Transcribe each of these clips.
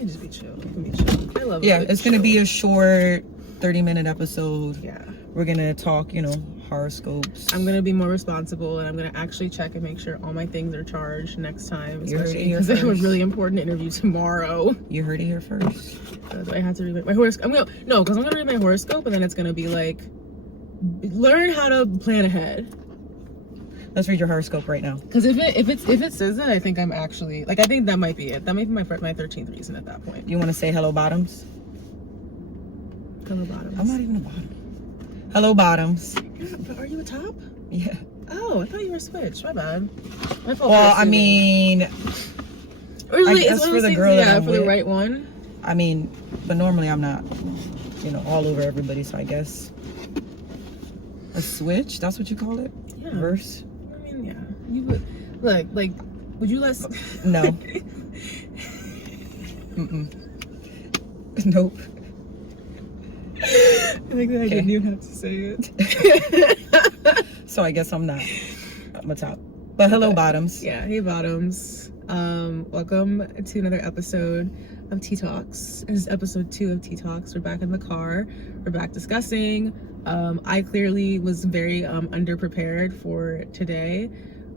can just be chill. It can be chill. I love it. Yeah, it's going to be a short 30-minute episode. Yeah. We're going to talk, horoscopes. I'm going to be more responsible, and I'm going to actually check and make sure all my things are charged next time. You heard it Especially here because I have a first. really important interview tomorrow. You heard it here first. Do I have to read my horoscope? Because I'm going to read my horoscope, and then it's going to be like, learn how to plan ahead. Let's read your horoscope right now. Because if it says that, I think I'm actually, I think that might be it. That might be my 13th reason at that point. You want to say hello, bottoms? Hello, bottoms. I'm not even a bottom. Hello, bottoms. Are you a top? Yeah. Oh, I thought you were a switch. My bad. My fault. Well, I mean, really, I guess for the girl that I'm for with. the right one. I mean, but normally I'm not, all over everybody, so I guess a switch, that's what you call it? Yeah. Verse? I mean, yeah. You would, would you let... No. Nope. I think that I didn't even have to say it. So I guess I'm not. I'm a top. But hello, bottoms. Yeah, hey, bottoms. Welcome to another episode of Tea Talks. This is episode 2 of Tea Talks. We're back in the car. We're back discussing. I clearly was very underprepared for today,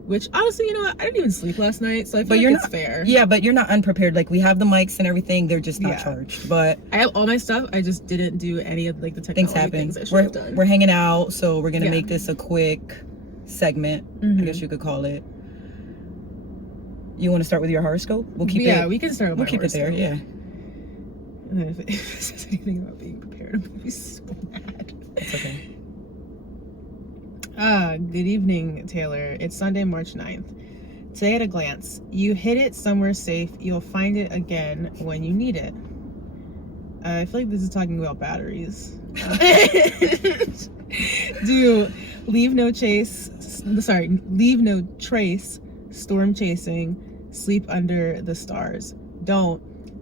which honestly, you know what? I didn't even sleep last night, so I feel like it's fair. Yeah, but you're not unprepared. Like, we have the mics and everything. They're just not charged. But I have all my stuff. I just didn't do any of the technology things I should have done. We're hanging out, so we're gonna make this a quick segment. I guess you could call it. You want to start with your horoscope? We'll keep it. Yeah, we can start with We'll my keep horoscope. it there. Yeah. And then if it says anything about being prepared, I'm gonna be so mad. It's okay. Good evening, Taylor. It's Sunday, March 9th. Today at a glance, you hid it somewhere safe. You'll find it again when you need it. I feel like this is talking about batteries. Leave no trace, storm chasing, sleep under the stars. Don't.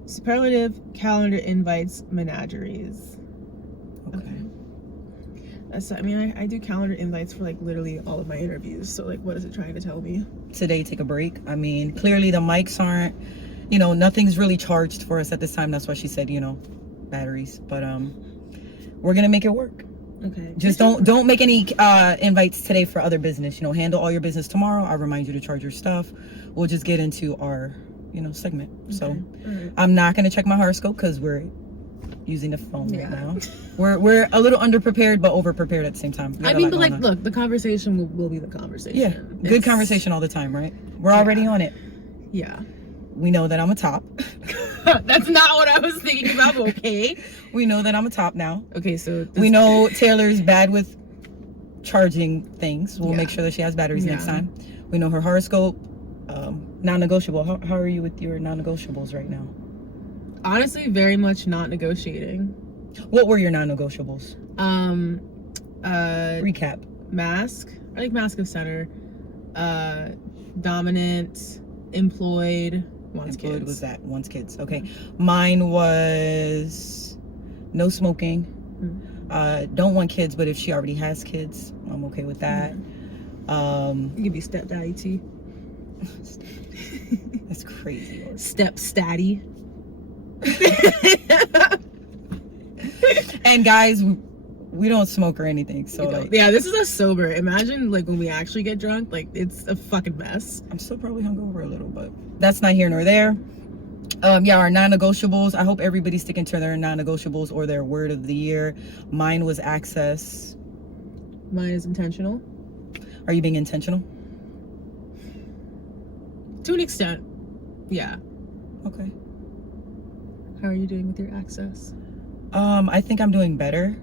Superlative, calendar invites, menageries. Okay. I do calendar invites for literally all of my interviews. So what is it trying to tell me? Today, take a break. I mean, clearly the mics aren't, nothing's really charged for us at this time. That's why she said, batteries. But we're gonna make it work. Okay. Just don't make any invites today for other business. Handle all your business tomorrow. I'll remind you to charge your stuff. We'll just get into our, segment. Okay. So right. I'm not gonna check my horoscope because we're using the phone right now. We're a little underprepared but overprepared at the same time. Look, the conversation will be the conversation. Yeah, good conversation all the time, right? We're already on it. Yeah. We know that I'm a top. That's not what I was thinking about, okay? We know that I'm a top now. Okay, so... We know Taylor's bad with charging things. We'll make sure that she has batteries next time. We know her horoscope. Non-negotiable. How are you with your non-negotiables right now? Honestly, very much not negotiating. What were your non-negotiables? Recap. Mask. I like mask of center. Dominant. Employed. Wants kids. Was that wants kids? Okay. Mine was no smoking. Don't want kids, but if she already has kids, I'm okay with that. You could be stepdaddy too. That's crazy. Step statty. And guys, we don't smoke or anything, so this is a sober. Imagine when we actually get drunk, it's a fucking mess. I'm still probably hungover a little, but that's not here nor there. Our non-negotiables. I hope everybody's sticking to their non-negotiables or their word of the year. Mine was access. Mine is intentional. Are you being intentional? To an extent, yeah. Okay. How are you doing with your access? I think I'm doing better.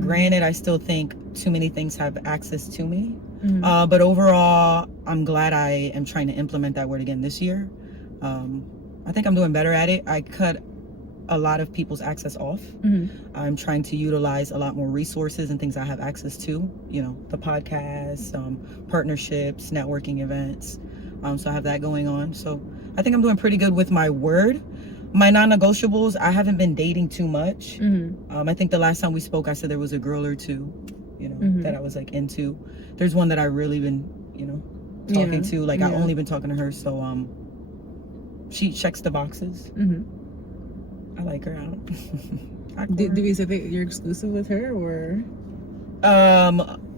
Granted, I still think too many things have access to me. But overall, I'm glad I am trying to implement that word again this year. I think I'm doing better at it. I cut a lot of people's access off. I'm trying to utilize a lot more resources and things I have access to. The podcast, partnerships, networking events. So I have that going on. So I think I'm doing pretty good with my word. My non-negotiables, I haven't been dating too much. I think the last time we spoke, I said there was a girl or two, that I was into. There's one that I really been, talking to. I've only been talking to her. So she checks the boxes. I like her. I don't. Do we say that you're exclusive with her, or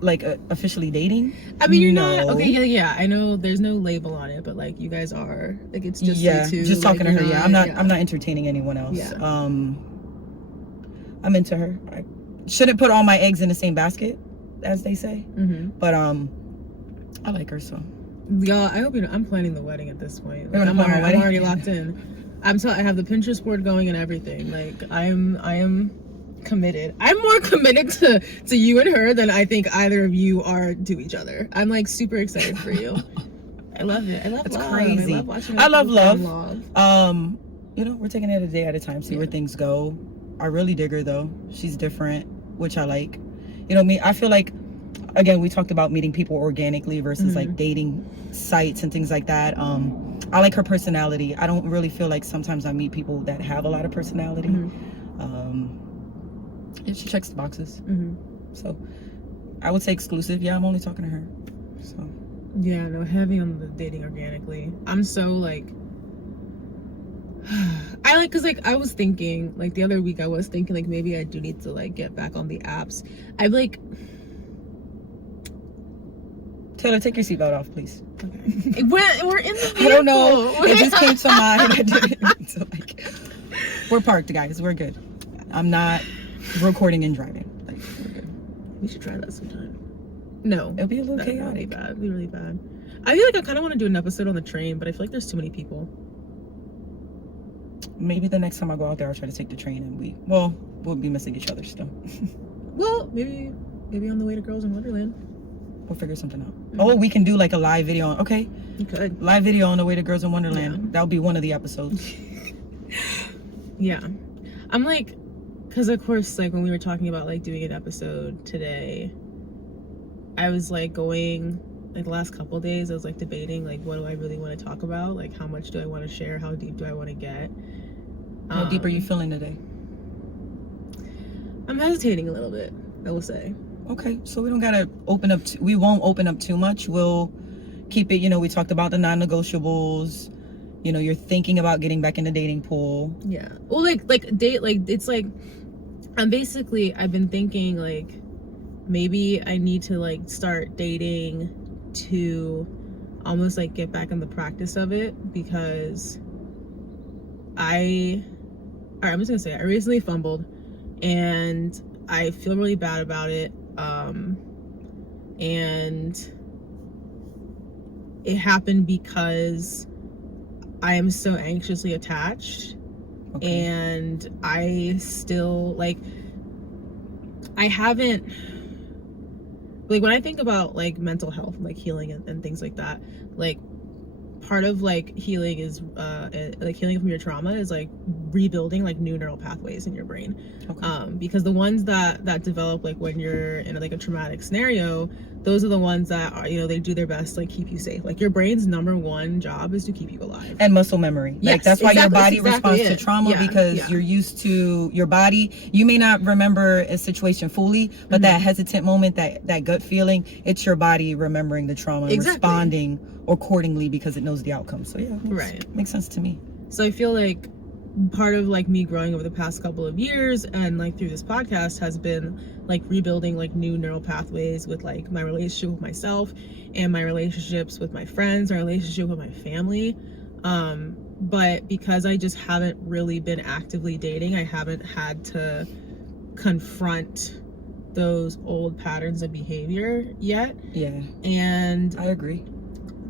like officially dating? I mean, you're not. Okay, yeah. I know there's no label on it, but like you guys are. Like it's just you two. Just like, talking to her. I'm not entertaining anyone else. Yeah. I'm into her. I shouldn't put all my eggs in the same basket, as they say. But I like her, so. Y'all, I hope you know. I'm planning the wedding at this point. Like, I'm already locked in. I have the Pinterest board going and everything. Like I am committed. I'm more committed to you and her than I think either of you are to each other. I'm like super excited for you. I love it. I love It's love. crazy. I love watching. I love love. You know, we're taking it a day at a time, see where things go. I really dig her though. She's different, which I like. You know me. I feel like, again, we talked about meeting people organically versus like dating sites and things like that. I like her personality. I don't really feel like sometimes I meet people that have a lot of personality. Yeah, she checks the boxes. So I would say exclusive. Yeah, I'm only talking to her. So yeah, no, heavy on the dating organically. I'm so like I like, cause like I was thinking like the other week I was thinking like maybe I do need to like get back on the apps. I'm like, Taylor, take your seatbelt off, please. Okay. We're in the vehicle. I don't know. It just came to mind. I didn't. So like, we're parked, guys. We're good. I'm not recording and driving. Like, we're good. We should try that sometime. No, it'll be a little that'd chaotic. Be bad. It'd be really bad. I feel like I kind of want to do an episode on the train, but I feel like there's too many people. Maybe the next time I go out there, I'll try to take the train, and we'll be missing each other still. Well, maybe on the way to Girls in Wonderland. We'll figure something out. Oh, we can do like a live video. Okay. You could. Live video on the way to Girls in Wonderland. Yeah. That'll be one of the episodes. Yeah. I'm like, because of course, like when we were talking about like doing an episode today, I was like going, like the last couple of days, I was like debating like what do I really want to talk about? Like how much do I want to share? How deep do I want to get? How deep are you feeling today? I'm hesitating a little bit, I will say. Okay, so we don't gotta open up. We won't open up too much. We'll keep it. You know, we talked about the non-negotiables. You know, you're thinking about getting back in the dating pool. Yeah. Well, like date. Like it's like, I've been thinking like maybe I need to like start dating to almost like get back in the practice of it, because I'm just gonna say I recently fumbled and I feel really bad about it. And it happened because I am so anxiously attached. Okay. And I still like, I haven't, like when I think about like mental health, like healing and things like that, like part of like healing is like healing from your trauma is like rebuilding like new neural pathways in your brain. Okay. Because the ones that develop like when you're in like a traumatic scenario, those are the ones that are, you know, they do their best to like keep you safe. Like your brain's number one job is to keep you alive. And muscle memory. Yes, like that's why your body responds to trauma, because you're used to your body. You may not remember a situation fully, but that hesitant moment, that gut feeling, it's your body remembering the trauma and responding accordingly because it knows the outcome. So yeah, makes sense to me. So I feel like part of like me growing over the past couple of years and like through this podcast has been like rebuilding like new neural pathways with like my relationship with myself and my relationships with my friends, our relationship with my family. But because I just haven't really been actively dating, I haven't had to confront those old patterns of behavior yet. Yeah. And I agree.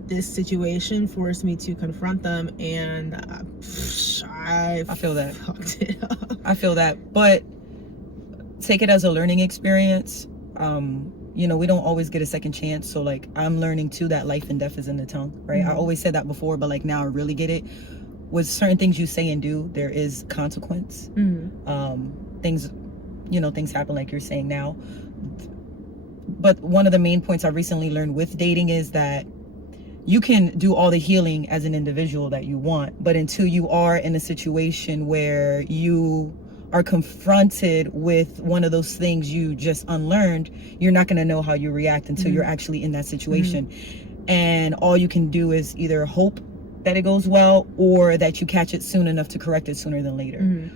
This situation forced me to confront them, and I feel that. Fucked it up. I feel that, but take it as a learning experience. You know, we don't always get a second chance, so like I'm learning too that life and death is in the tongue, right? I always said that before, but like now I really get it. With certain things you say and do, there is consequence. Things, you know, things happen like you're saying now. But one of the main points I recently learned with dating is that you can do all the healing as an individual that you want, but until you are in a situation where you are confronted with one of those things you just unlearned, you're not going to know how you react until you're actually in that situation. And all you can do is either hope that it goes well, or that you catch it soon enough to correct it sooner than later.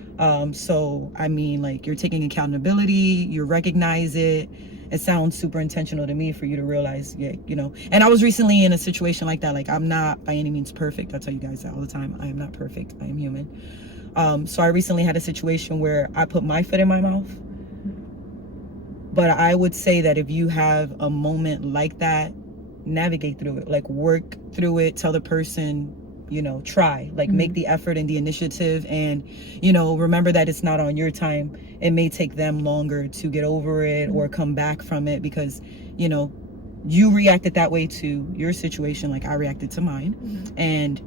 So I mean, like, you're taking accountability, you recognize it. It sounds super intentional to me for you to realize, yeah, you know. And I was recently in a situation like that. Like, I'm not by any means perfect. I tell you guys that all the time. I am not perfect. I am human. So I recently had a situation where I put my foot in my mouth. But I would say that if you have a moment like that, navigate through it. Like, work through it. Tell the person, you know, try. Like, make the effort and the initiative. And, you know, remember that it's not on your time. It may take them longer to get over it or come back from it, because, you know, you reacted that way to your situation like I reacted to mine. And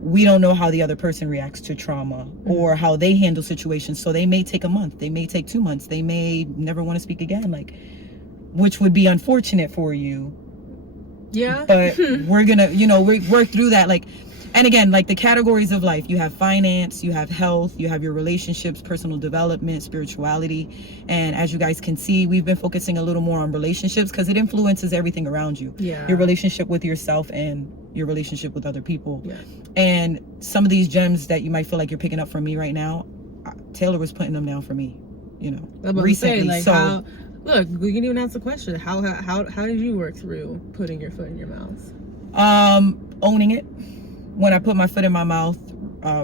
we don't know how the other person reacts to trauma or how they handle situations. So they may take a month, they may take 2 months, they may never want to speak again, like, which would be unfortunate for you. Yeah. But we're gonna, you know, we work through that. Like, and again, like, the categories of life, you have finance, you have health, you have your relationships, personal development, spirituality. And as you guys can see, we've been focusing a little more on relationships because it influences everything around you. Yeah. Your relationship with yourself and your relationship with other people. Yeah. And some of these gems that you might feel like you're picking up from me right now, Taylor was putting them down for me, you know, recently. Like, so how, look, we can even ask the question, how did you work through putting your foot in your mouth? Owning it. When I put my foot in my mouth,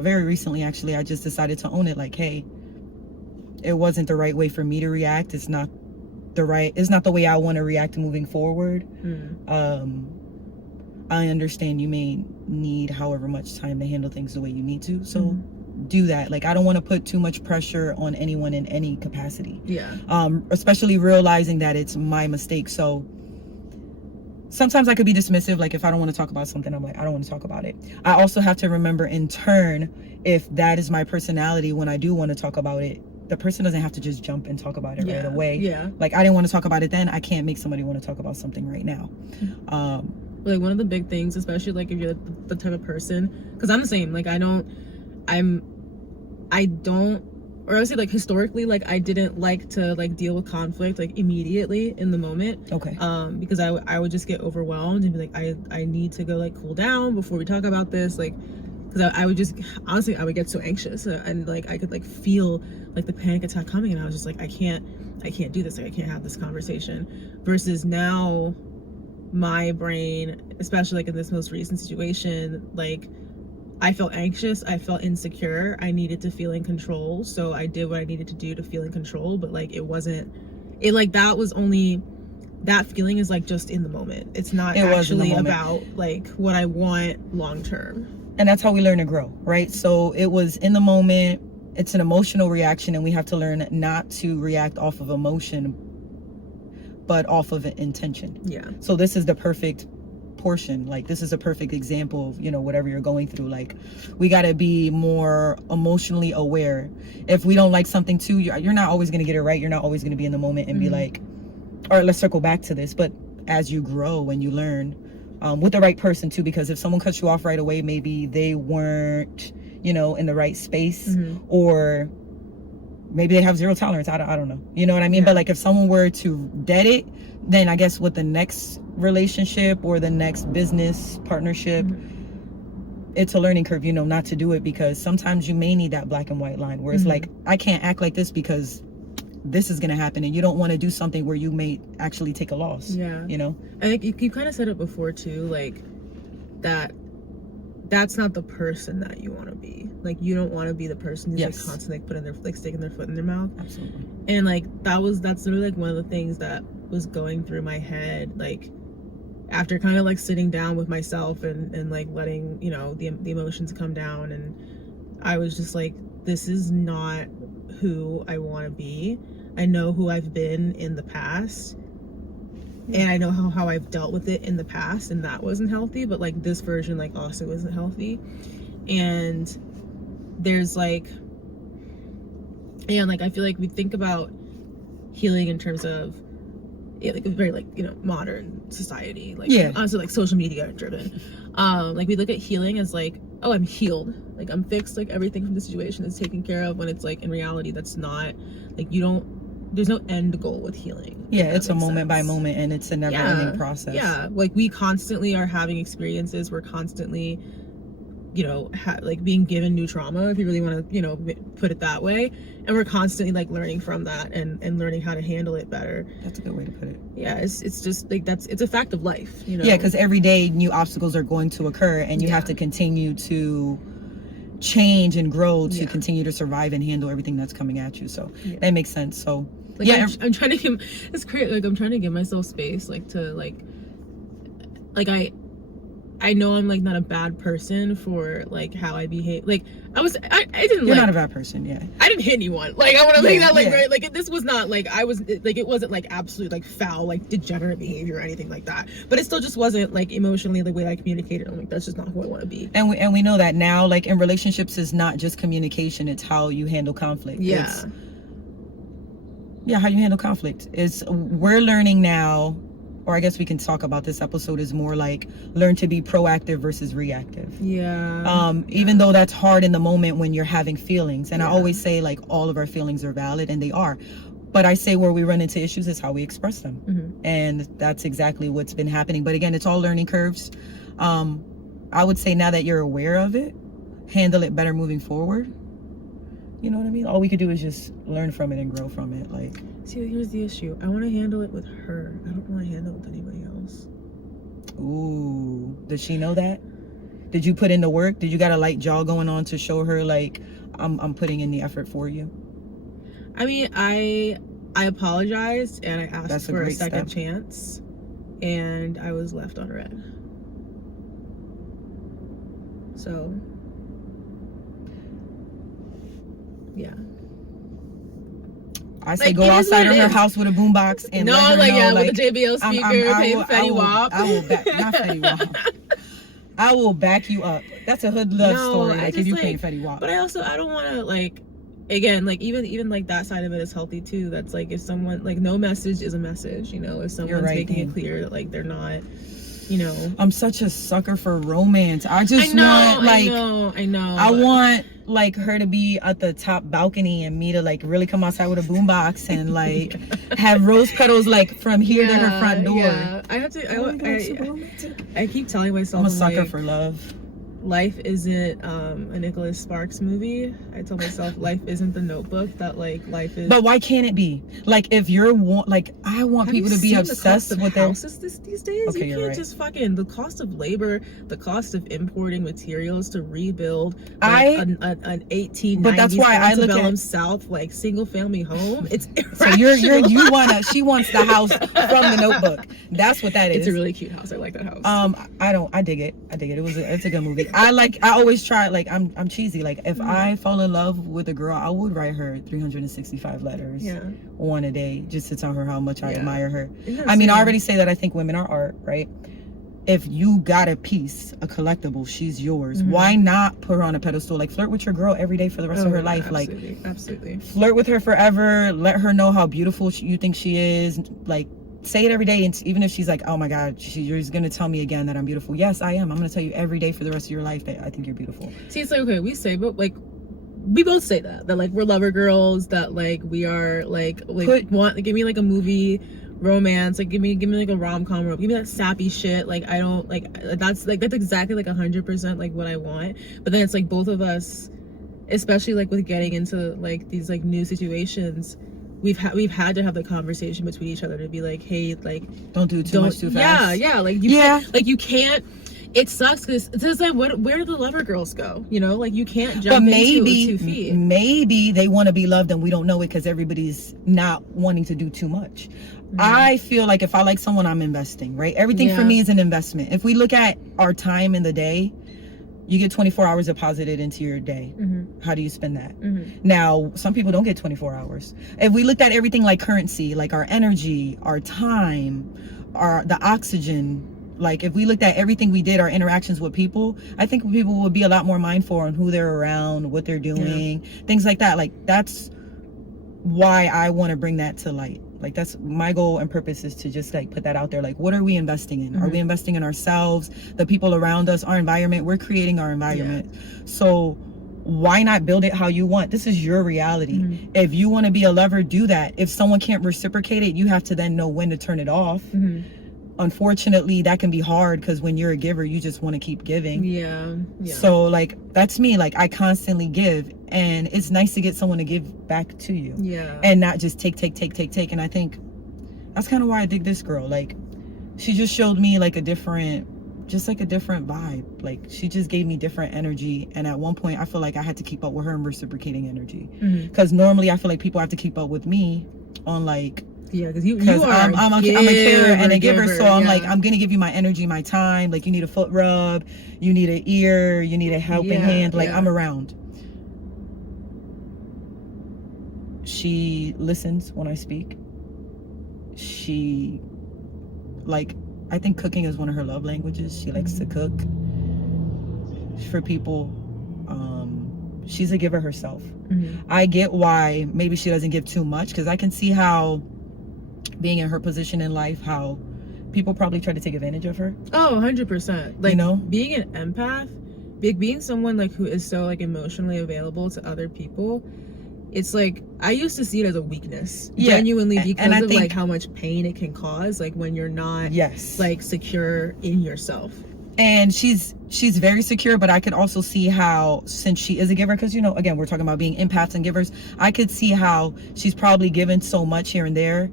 very recently, actually, I just decided to own it. Like, hey, it wasn't the right way for me to react. It's not the way I want to react moving forward. I understand you may need however much time to handle things the way you need to. So do that. Like, I don't want to put too much pressure on anyone in any capacity. Yeah. Especially realizing that it's my mistake. So sometimes I could be dismissive. Like, if I don't want to talk about something, I'm like, I don't want to talk about it. I also have to remember in turn, if that is my personality, when I do want to talk about it, the person doesn't have to just jump and talk about it right away. Yeah. Like, I didn't want to talk about it then. I can't make somebody want to talk about something right now. Like, one of the big things, especially like if you're the type of person, because I'm the same. Like, I don't, or I would say, like, historically, like, I didn't like to, like, deal with conflict, like, immediately in the moment. Okay. Because I would just get overwhelmed and be like, I need to go, like, cool down before we talk about this, like, because I would just, honestly, I would get so anxious, and like, I could, like, feel like the panic attack coming, and I was just like, I can't do this, like, I can't have this conversation. Versus now, my brain, especially like in this most recent situation, like, I felt anxious, I felt insecure, I needed to feel in control, so I did what I needed to do to feel in control. But like, that feeling is like just in the moment. It's not actually about like what I want long term. And that's how we learn to grow, right? So it was in the moment. It's an emotional reaction, and we have to learn not to react off of emotion, but off of intention. Yeah. So this is the perfect portion. Like, this is a perfect example of, you know, whatever you're going through. Like, we got to be more emotionally aware. If we don't like something too, you're not always going to get it right. You're not always going to be in the moment and be like, all right, let's circle back to this. But as you grow and you learn, with the right person too, because if someone cuts you off right away, maybe they weren't, you know, in the right space, or maybe they have zero tolerance. I don't know. You know what I mean? Yeah. But like, if someone were to dead it, then I guess with the next relationship or the next business partnership, it's a learning curve, you know, not to do it, because sometimes you may need that black and white line where it's like, I can't act like this because this is going to happen, and you don't want to do something where you may actually take a loss. Yeah. You know? I think you kind of said it before too, like, that's not the person that you want to be. Like, you don't want to be the person who's like constantly sticking their foot in their mouth. Absolutely. And like, that's literally like one of the things that was going through my head, like, after kind of like sitting down with myself and like letting, you know, the emotions come down, and I was just like, this is not who I want to be. I know who I've been in the past, and I know how I've dealt with it in the past, and that wasn't healthy. But like, this version, like, also isn't healthy. And there's like, and like, I feel like we think about healing in terms of, yeah, like a very, like, you know, modern society, like, honestly, like, social media driven. Like, we look at healing as like, oh, I'm healed, like, I'm fixed, like, everything from the situation is taken care of, when it's like, in reality, that's not, like, there's no end goal with healing. Yeah, it's a moment by moment, and it's a never ending process. Yeah, like, we constantly are having experiences, we're constantly you know, like being given new trauma, if you really want to, you know, put it that way. And we're constantly like learning from that and learning how to handle it better. That's a good way to put it. Yeah, it's just like it's a fact of life, you know. Yeah, because every day new obstacles are going to occur, and you have to continue to change and grow to continue to survive and handle everything that's coming at you. So that makes sense. So like, I'm trying to give, it's crazy, like I'm trying to give myself space, like to like I know I'm like not a bad person for like how I behave. Like I didn't. You're like, not a bad person. Yeah. I didn't hit anyone. Like I want to make that like right. Like this was not like I was like it wasn't like absolute like foul like degenerate behavior or anything like that. But it still just wasn't like emotionally the way I communicated. I'm like that's just not who I want to be. And we know that now. Like in relationships, is not just communication. It's how you handle conflict. Yeah. How you handle conflict is we're learning now. Or I guess we can talk about this episode is more like learn to be proactive versus reactive. Even though that's hard in the moment when you're having feelings. And I always say like all of our feelings are valid, and they are. But I say where we run into issues is how we express them. And that's exactly what's been happening. But again, it's all learning curves. I would say now that you're aware of it, handle it better moving forward. You know what I mean? All we could do is just learn from it and grow from it. Like, see, here's the issue. I want to handle it with her. I don't want to handle it with anybody else. Ooh, does she know that? Did you put in the work? Did you got a light jaw going on to show her like I'm putting in the effort for you? I mean, I apologized and I asked for a second chance, and I was left on red. So. Yeah. I say like, go outside of her house with a boombox and no, let her like know, yeah, like, with a JBL speaker, paying Fetty Wap. I will back, not Fetty Wap. I will back you up. That's a hood love story. Like if you paying Fetty Wap. But I don't want to like, again, like even like that side of it is healthy too. That's like if someone like no message is a message, you know. If someone's making it clear that like they're not. You know, I'm such a sucker for romance. I want like her to be at the top balcony and me to like really come outside with a boombox and like have rose petals like from here to her front door. Yeah, I have to. I keep telling myself I'm a sucker for love. Life isn't a Nicholas Sparks movie. I tell myself life isn't The Notebook. That like life is. But why can't it be? Like if you're like I want people to be obsessed with houses these days. Okay, you can't just fucking the cost of labor, the cost of importing materials to rebuild like, an 1890s but that's why I look at South like single family home. It's irrational. So she wants the house from The Notebook. That's what that is. It's a really cute house. I like that house. I dig it. It's a good movie. I always try, like I'm cheesy, like if I fall in love with a girl, I would write her 365 letters one a day just to tell her how much I admire her. I mean, I already say that I think women are art, right? If you got a piece, a collectible, she's yours. Why not put her on a pedestal? Like flirt with your girl every day for the rest of her life. Absolutely. Flirt with her forever. Let her know how beautiful you think she is. Like say it every day, and even if she's like, oh my god, you're gonna tell me again that I'm beautiful. Yes, I am. I'm gonna tell you every day for the rest of your life that I think you're beautiful. See, it's like, okay, we both say that like we're lover girls, that like we are like give me like a movie romance, like give me like a rom-com, give me that sappy shit. Like I don't like that's exactly like 100% like what I want. But then it's like both of us, especially like with getting into like these like new situations, we've had to have the conversation between each other to be like, hey, like don't do too much too fast. You can't. It sucks because it's like, where do the lover girls go? You know, like you can't jump into 2 feet. Maybe they want to be loved and we don't know it because everybody's not wanting to do too much. I feel like if I like someone, I'm investing, right? Everything for me is an investment. If we look at our time in the day, you get 24 hours deposited into your day. How do you spend that? Now, some people don't get 24 hours. If we looked at everything like currency, like our energy, our time, the oxygen, like if we looked at everything we did, our interactions with people, I think people would be a lot more mindful on who they're around, what they're doing, things like that. Like that's why I want to bring that to light. Like that's my goal and purpose, is to just like put that out there. Like what are we investing in? Are we investing in ourselves, the people around us, our environment? We're creating our environment. So why not build it how you want? This is your reality. If you want to be a lover, do that. If someone can't reciprocate it, you have to then know when to turn it off. unfortunately that can be hard because when you're a giver, you just want to keep giving. Yeah. So like that's me. Like I constantly give, and it's nice to get someone to give back to you. Yeah. And not just take. And I think that's kind of why I dig this girl. Like she just showed me like a different vibe. Like she just gave me different energy, and at one point I feel like I had to keep up with her in reciprocating energy, because normally I feel like people have to keep up with me on like, because you are I'm a carer and a giver, so I'm like, I'm gonna give you my energy, my time. Like you need a foot rub, you need an ear, you need a helping hand, like I'm around. She listens when I speak. She, like, I think cooking is one of her love languages. She likes to cook for people. She's a giver herself. I get why maybe she doesn't give too much, because I can see how, being in her position in life, how people probably try to take advantage of her. Oh, 100%. Like, you know, being an empath, being someone like who is so like emotionally available to other people, it's like, I used to see it as a weakness, genuinely, because of like how much pain it can cause, like when you're not like secure in yourself. And she's very secure, but I could also see how, since she is a giver, because, you know, again, we're talking about being empaths and givers, I could see how she's probably given so much here and there.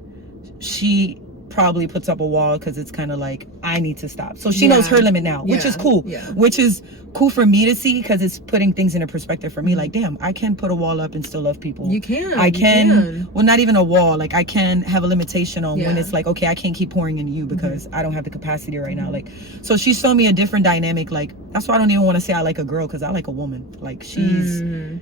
She probably puts up a wall because it's kind of like, I need to stop. So she knows her limit now, which is cool. Which is cool for me to see, because it's putting things into perspective for me. Like, damn, I can put a wall up and still love people. You can. I can. Well, not even a wall. Like, I can have a limitation on when it's like, okay, I can't keep pouring into you because I don't have the capacity right now. Like, so she showed me a different dynamic. Like, that's why I don't even want to say I like a girl, because I like a woman. Like, she's on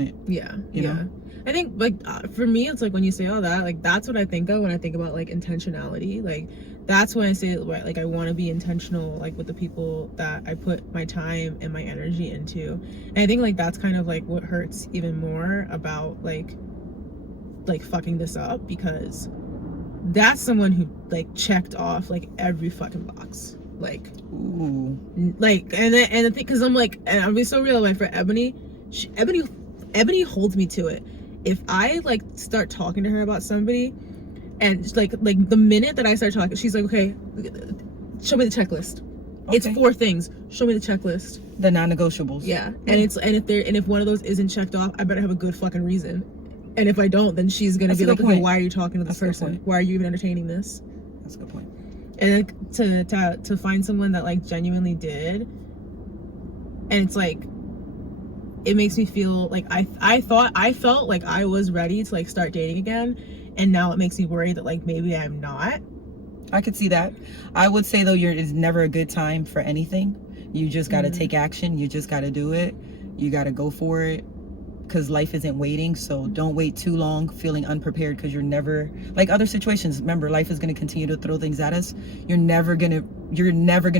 it. You know? I think, like, for me, it's like when you say all that, like, that's what I think of when I think about, like, intentionality. Like, that's when I say, like, I want to be intentional, like, with the people that I put my time and my energy into. And I think, like, that's kind of, like, what hurts even more about, like fucking this up, because that's someone who, like, checked off, like, every fucking box. Like, ooh. Like, and the thing, because I'm, like, and I'll be so real, like, for Ebony, Ebony holds me to it. If I like start talking to her about somebody, and like the minute that I start talking, she's like, okay, show me the checklist. Okay. It's 4 things. Show me the checklist. The non-negotiables. Yeah. And if one of those isn't checked off, I better have a good fucking reason. And if I don't, then she's gonna be like, okay, why are you talking to this person? Why are you even entertaining this? That's a good point. And like, to find someone that like genuinely did, and it's like, it makes me feel like I felt like I was ready to like start dating again, and now it makes me worry that like maybe I'm not. I could see that. I would say though, it's never a good time for anything. You just got to take action. You just got to do it. You got to go for it, because life isn't waiting. So don't wait too long feeling unprepared, because you're never, like other situations, remember, life is going to continue to throw things at us. You're never going to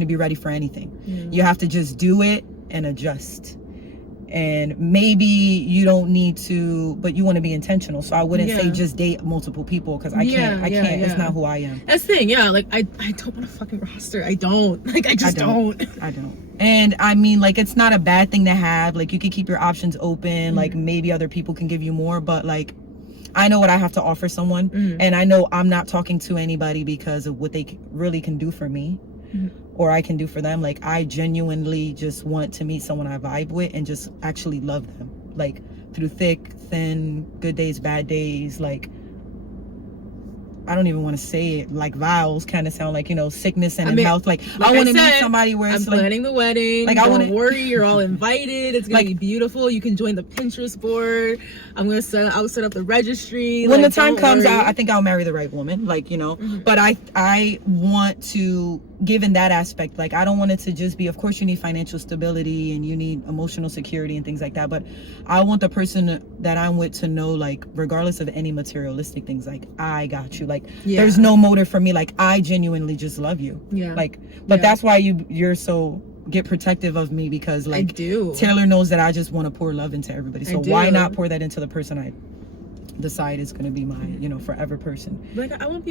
be ready for anything. You have to just do it and adjust. And maybe you don't need to, but you want to be intentional. So I wouldn't say just date multiple people, because I can't. It's not who I am. That's the thing. Like I don't want a fucking roster. I don't. Like, I don't. And I mean, like, it's not a bad thing to have. Like, you can keep your options open. Like, maybe other people can give you more, but like, I know what I have to offer someone, and I know I'm not talking to anybody because of what they really can do for me. Or I can do for them. Like, I genuinely just want to meet someone I vibe with and just actually love them, like through thick, thin, good days, bad days. Like, I don't even want to say it, like vows kind of sound like, you know, sickness and health. Like I want to meet somebody where it's I'm planning the wedding. Like, don't worry, you're all invited. It's gonna be beautiful. You can join the Pinterest board. I'll set up the registry. When the time comes out, I think I'll marry the right woman. Like, you know, but I want to give in that aspect. Like, I don't want it to just be, of course you need financial stability and you need emotional security and things like that, but I want the person that I'm with to know, like, regardless of any materialistic things, like, I got you. Like, there's no motive for me. Like, I genuinely just love you. Like, but that's why you're so get protective of me, because like, I do. Taylor knows that I just want to pour love into everybody. So why not pour that into the person I decide is going to be my, you know, forever person. Like, I want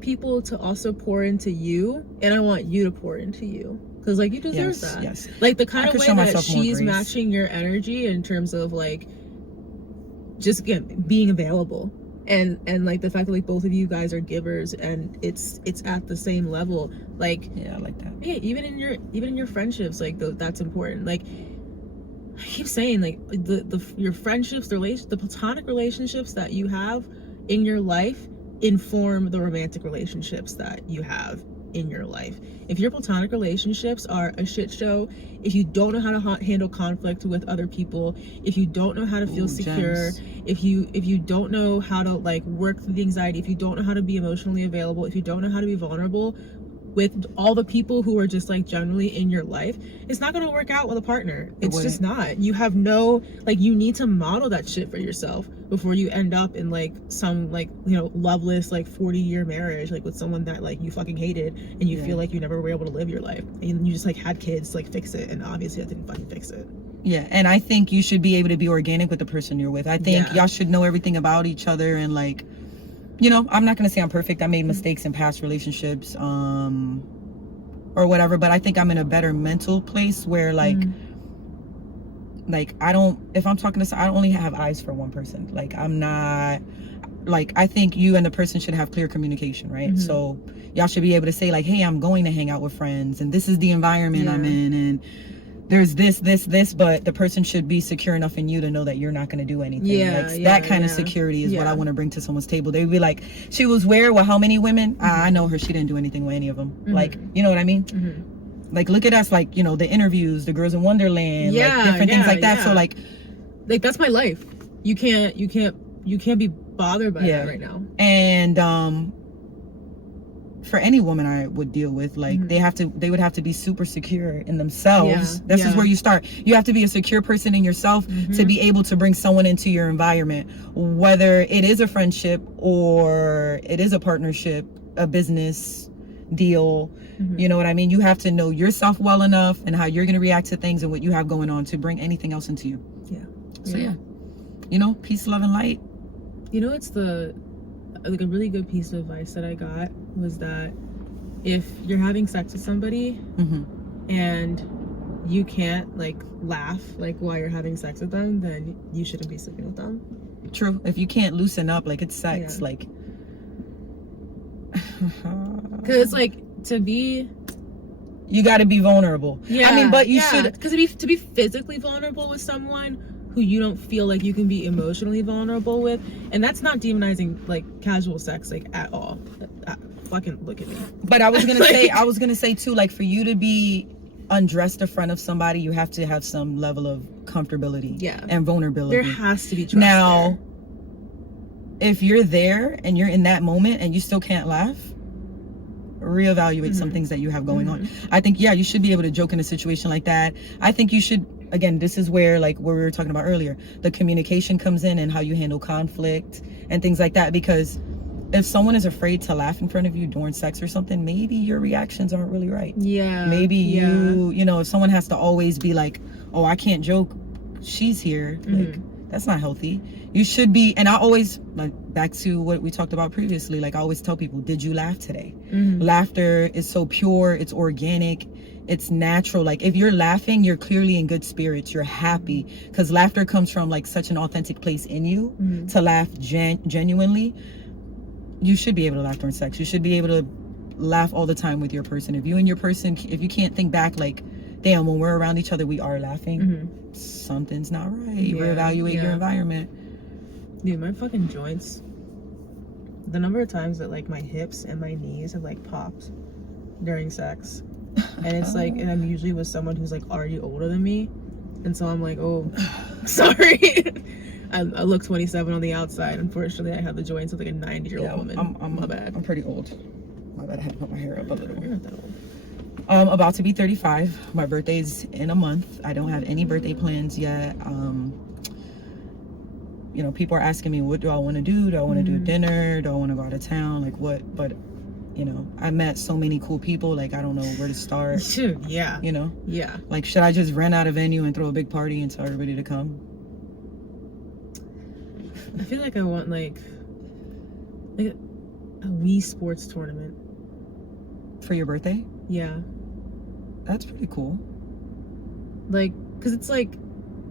people to also pour into you, and I want you to pour into you, because like, you deserve that. Yes. Like, the kind of way that she's matching your energy in terms of like just being available. and like the fact that like both of you guys are givers and it's at the same level, like, yeah, I like that. yeah, even in your friendships, like that's important. Like I keep saying, like your friendships, the platonic relationships that you have in your life inform the romantic relationships that you have in your life. If your platonic relationships are a shit show, if you don't know how to handle conflict with other people, if you don't know how to feel secure, Gems. if you don't know how to like work through the anxiety, if you don't know how to be emotionally available, if you don't know how to be vulnerable with all the people who are just like generally in your life, it's not going to work out with a partner. It's just not. You have no, like, you need to model that shit for yourself before you end up in like some like, you know, loveless like 40-year marriage, like with someone that like you fucking hated and you feel like you never were able to live your life and you just like had kids to like fix it, and obviously that didn't fucking fix it. Yeah, and I think you should be able to be organic with the person you're with. I think y'all should know everything about each other, and like, you know, I'm not gonna say I'm perfect. I made mistakes in past relationships, or whatever, but I think I'm in a better mental place where like I don't, if I'm talking to, I don't only have eyes for one person. Like, I'm not, like, I think you and the person should have clear communication, right? So y'all should be able to say like, hey, I'm going to hang out with friends and this is the environment I'm in, and there's this, but the person should be secure enough in you to know that you're not going to do anything. That kind of security is what I want to bring to someone's table. They'd be like, she was where with how many women? I know her, she didn't do anything with any of them. Like, you know what I mean? Like, look at us, like, you know, the interviews, the Girls in Wonderland, like different things like that. So like that's my life. You can't be bothered by that right now. And for any woman I would deal with, like, they would have to be super secure in themselves. This is where you start. You have to be a secure person in yourself to be able to bring someone into your environment, whether it is a friendship or it is a partnership, a business deal. You know what I mean? You have to know yourself well enough and how you're going to react to things and what you have going on to bring anything else into you. So you know, peace, love, and light. You know, it's like a really good piece of advice that I got was that if you're having sex with somebody and you can't like laugh like while you're having sex with them, then you shouldn't be sleeping with them. True. If you can't loosen up, like, it's sex, like, because it's like, you got to be vulnerable. I mean, but you should, because to be physically vulnerable with someone who you don't feel like you can be emotionally vulnerable with, and that's not demonizing like casual sex like at all. Fucking look at me. But I was gonna say too, like, for you to be undressed in front of somebody, you have to have some level of comfortability and vulnerability. There has to be trust now if you're there and you're in that moment and you still can't laugh, reevaluate some things that you have going on. I think you should be able to joke in a situation like that. I think you should, again, this is where, like, what we were talking about earlier, the communication comes in and how you handle conflict and things like that. Because if someone is afraid to laugh in front of you during sex or something, maybe your reactions aren't really right. Maybe you know, if someone has to always be like, oh, I can't joke, she's here, like, that's not healthy. You should be, and I always, like, back to what we talked about previously, like, I always tell people, did you laugh today? Laughter is so pure, it's organic, it's natural. Like, if you're laughing, you're clearly in good spirits, you're happy, because laughter comes from like such an authentic place in you. To laugh genuinely, you should be able to laugh during sex. You should be able to laugh all the time with your person. If you and your person, if you can't think back like, damn, when we're around each other we are laughing, something's not right. Reevaluate your environment. Dude, my fucking joints, the number of times that like my hips and my knees have like popped during sex, and it's like, and I'm usually with someone who's like already older than me, and so I'm like, oh, sorry. I look 27 on the outside. Unfortunately, I have the joints of like a 90-year-old woman. My bad. I'm pretty old. My bad. I had to put my hair up a little. You're not that old. I'm about to be 35. My birthday's in a month. I don't have any birthday plans yet. You know, people are asking me, what do I want to do? Do I want to do dinner? Do I want to go out of town? Like, what? But, you know, I met so many cool people. Like, I don't know where to start. You know? Like, should I just rent out a venue and throw a big party and tell everybody to come? I feel like I want like a Wii Sports tournament. For your birthday? Yeah. That's pretty cool. Like, because it's like,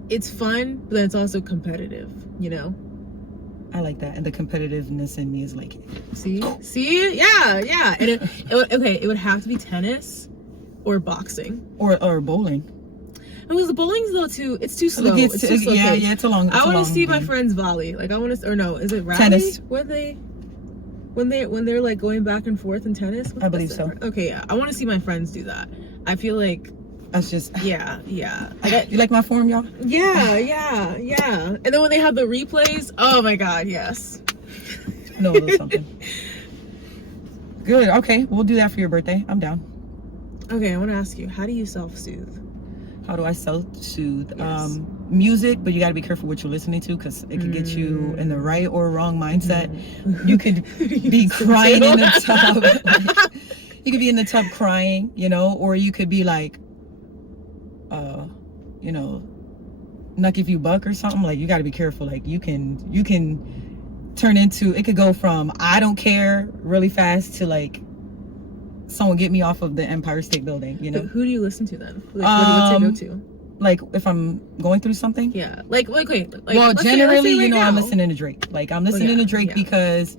it's fun, but then it's also competitive, you know? I like that. And the competitiveness in me is like, see, yeah. And it would have to be tennis or boxing or bowling. Because the bowling's it's too slow. It's too slow. Yeah, it's a long. I want to see my friends volley. Like I want to, or no, is it rally? Tennis. When they're like going back and forth in tennis. I believe so. Okay, yeah, I want to see my friends do that. I feel like that's just yeah. You like my form, y'all? Yeah. And then when they have the replays, oh my god, yes. No, a little something. Good. Okay, we'll do that for your birthday. I'm down. Okay, I want to ask you, how do you self-soothe? How do I self-soothe? Yes. Music, but you got to be careful what you're listening to because it could get you in the right or wrong mindset. You could be crying in the tub. You could be in the tub crying, or you could be like, nuck if you buck or something. Like, you got to be careful. Like, you can turn into, it could go from I don't care really fast to like, someone get me off of the Empire State Building, Who do you listen to then? Like, what's your go-to? Like, if I'm going through something? Yeah. Like well, generally, let's say right I'm now. listening to Drake. Like, I'm listening to Drake because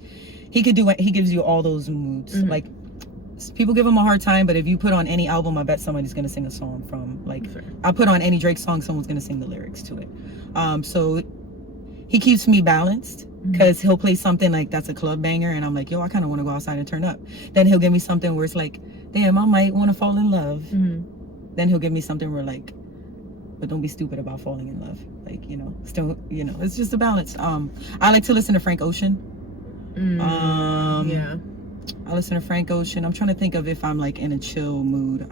he gives you all those moods. Mm-hmm. Like, people give him a hard time, but if you put on any album, I bet somebody's going to sing a song from, like, sure. I put on any Drake song, someone's going to sing the lyrics to it. So he keeps me balanced. Because he'll play something like that's a club banger and I'm like, yo, I kind of want to go outside and turn up. Then he'll give me something where it's like, damn, I might want to fall in love. Then he'll give me something where like, but don't be stupid about falling in love. Like, still, it's just a balance. I like to listen to Frank Ocean. Yeah. I listen to Frank Ocean. I'm trying to think of if I'm like in a chill mood.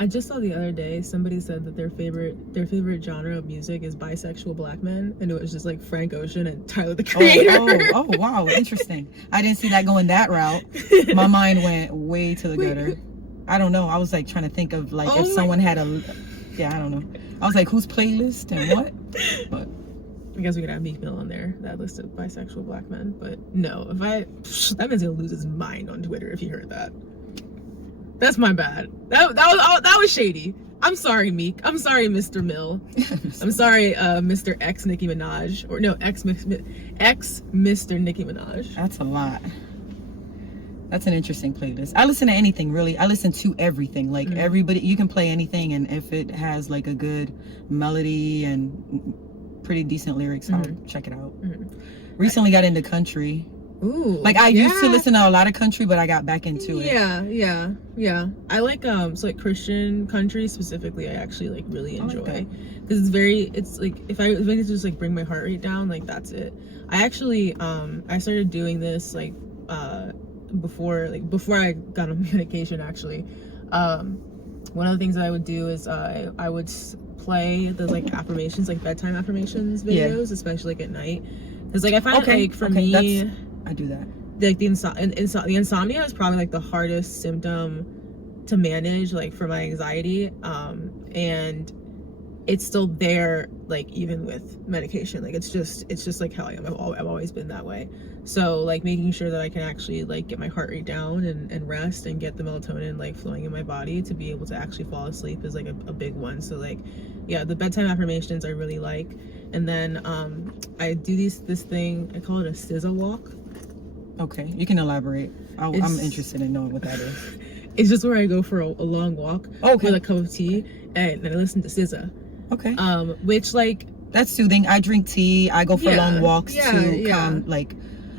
I just saw the other day somebody said that their favorite genre of music is bisexual black men, and it was just like Frank Ocean and Tyler the Creator. Oh, wow, interesting. I didn't see that going that route. My mind went way to the gutter. I don't know. I was like trying to think of like if someone had I don't know. I was like, whose playlist and what? But I guess we could have Meek Mill on there, that list of bisexual black men. But no, that man's gonna lose his mind on Twitter if he heard that. That's my bad. That was shady. I'm sorry, Meek. I'm sorry, Mr. Mill. I'm sorry, Mr. X Nicki Minaj. Or no, X Mr. Nicki Minaj. That's a lot. That's an interesting playlist. I listen to anything, really. I listen to everything. Like, everybody, you can play anything, and if it has like a good melody and pretty decent lyrics, I'll check it out. Recently got into country. Ooh, like I used to listen to a lot of country, but I got back into it. Yeah. I like so like Christian country specifically. I actually like really enjoy because it's like if I could just like bring my heart rate down, like that's it. I actually I started doing this like before I got on medication. Actually, one of the things that I would do is I would play those like affirmations, like bedtime affirmations videos, especially like at night, because like I find like for me. I do that. Like the insomnia is probably like the hardest symptom to manage, like for my anxiety, and it's still there, like even with medication. Like it's just like how I am. I've always been that way. So like making sure that I can actually like get my heart rate down and rest and get the melatonin like flowing in my body to be able to actually fall asleep is like a big one. So like the bedtime affirmations I really like, and then I do this thing, I call it a SZA walk. Okay, you can elaborate. I'm interested in knowing what that is. It's just where I go for a long walk with a cup of tea and I listen to SZA. Okay. Which like that's soothing. I drink tea. I go for long walks to like.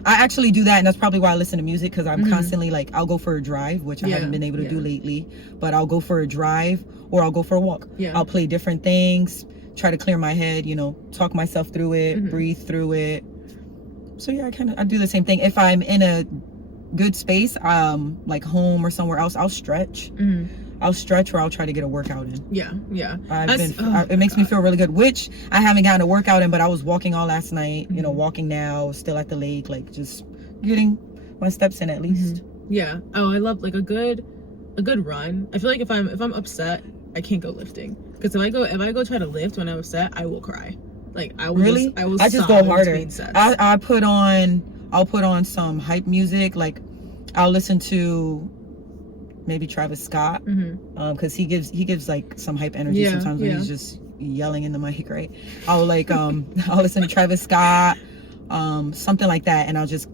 I actually do that, and that's probably why I listen to music, because I'm constantly like, I'll go for a drive, which I haven't been able to do lately, but I'll go for a drive or I'll go for a walk. I'll play different things, try to clear my head, talk myself through it, breathe through it. So yeah, I do the same thing. If I'm in a good space, like home or somewhere else, I'll stretch. I'll stretch, or I'll try to get a workout in. Yeah. It makes me feel really good, which I haven't gotten a workout in, but I was walking all last night, walking now, still at the lake, like just getting my steps in at least. Yeah. Oh, I love like a good run. I feel like if I'm upset, I can't go lifting, because if I go try to lift when I'm upset, I will cry. Like I will I just go harder. I'll put on some hype music, like I'll listen to maybe Travis Scott, because he gives like some hype energy sometimes when he's just yelling in the mic, right? I'll like I'll listen to Travis Scott, something like that, and I'll just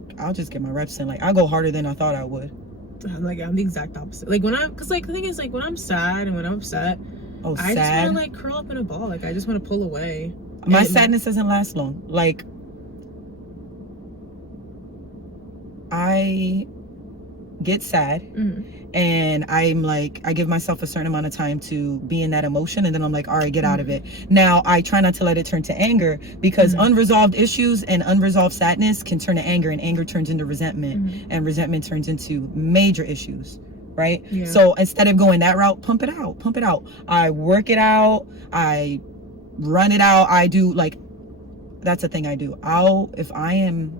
get my reps in. Like, I go harder than I thought I would. Like, I'm the exact opposite. Like, because like the thing is, like, when I'm sad and when I'm upset, I just want to like curl up in a ball. Like, I just want to pull away. My sadness doesn't last long. Like, I get sad, and I'm like, I give myself a certain amount of time to be in that emotion, and then I'm like, all right, get out of it. Now I try not to let it turn to anger, because unresolved issues and unresolved sadness can turn to anger, and anger turns into resentment, and resentment turns into major issues, right? So instead of going that route, pump it out. I work it out, I run it out. I do, like, that's the thing I do. If I am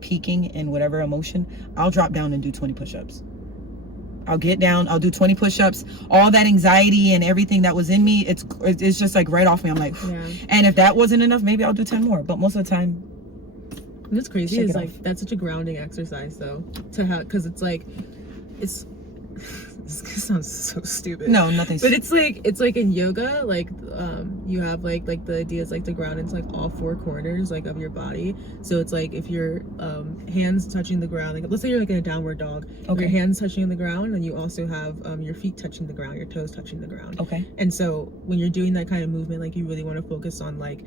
peaking in whatever emotion, I'll drop down and do 20 push-ups. I'll get down, I'll do 20 push-ups. All that anxiety and everything that was in me, it's just like right off me. I'm like, and if that wasn't enough, maybe I'll do 10 more. But most of the time, what's crazy is like, that's such a grounding exercise though, to have, because it's like, this sounds so stupid. No, nothing. But it's like in yoga, like you have like the idea is like to ground into like all four corners like of your body. So it's like if your hands touching the ground, like let's say you're like in a downward dog, your hands touching the ground, and you also have your feet touching the ground, your toes touching the ground. And so when you're doing that kind of movement, like you really want to focus on like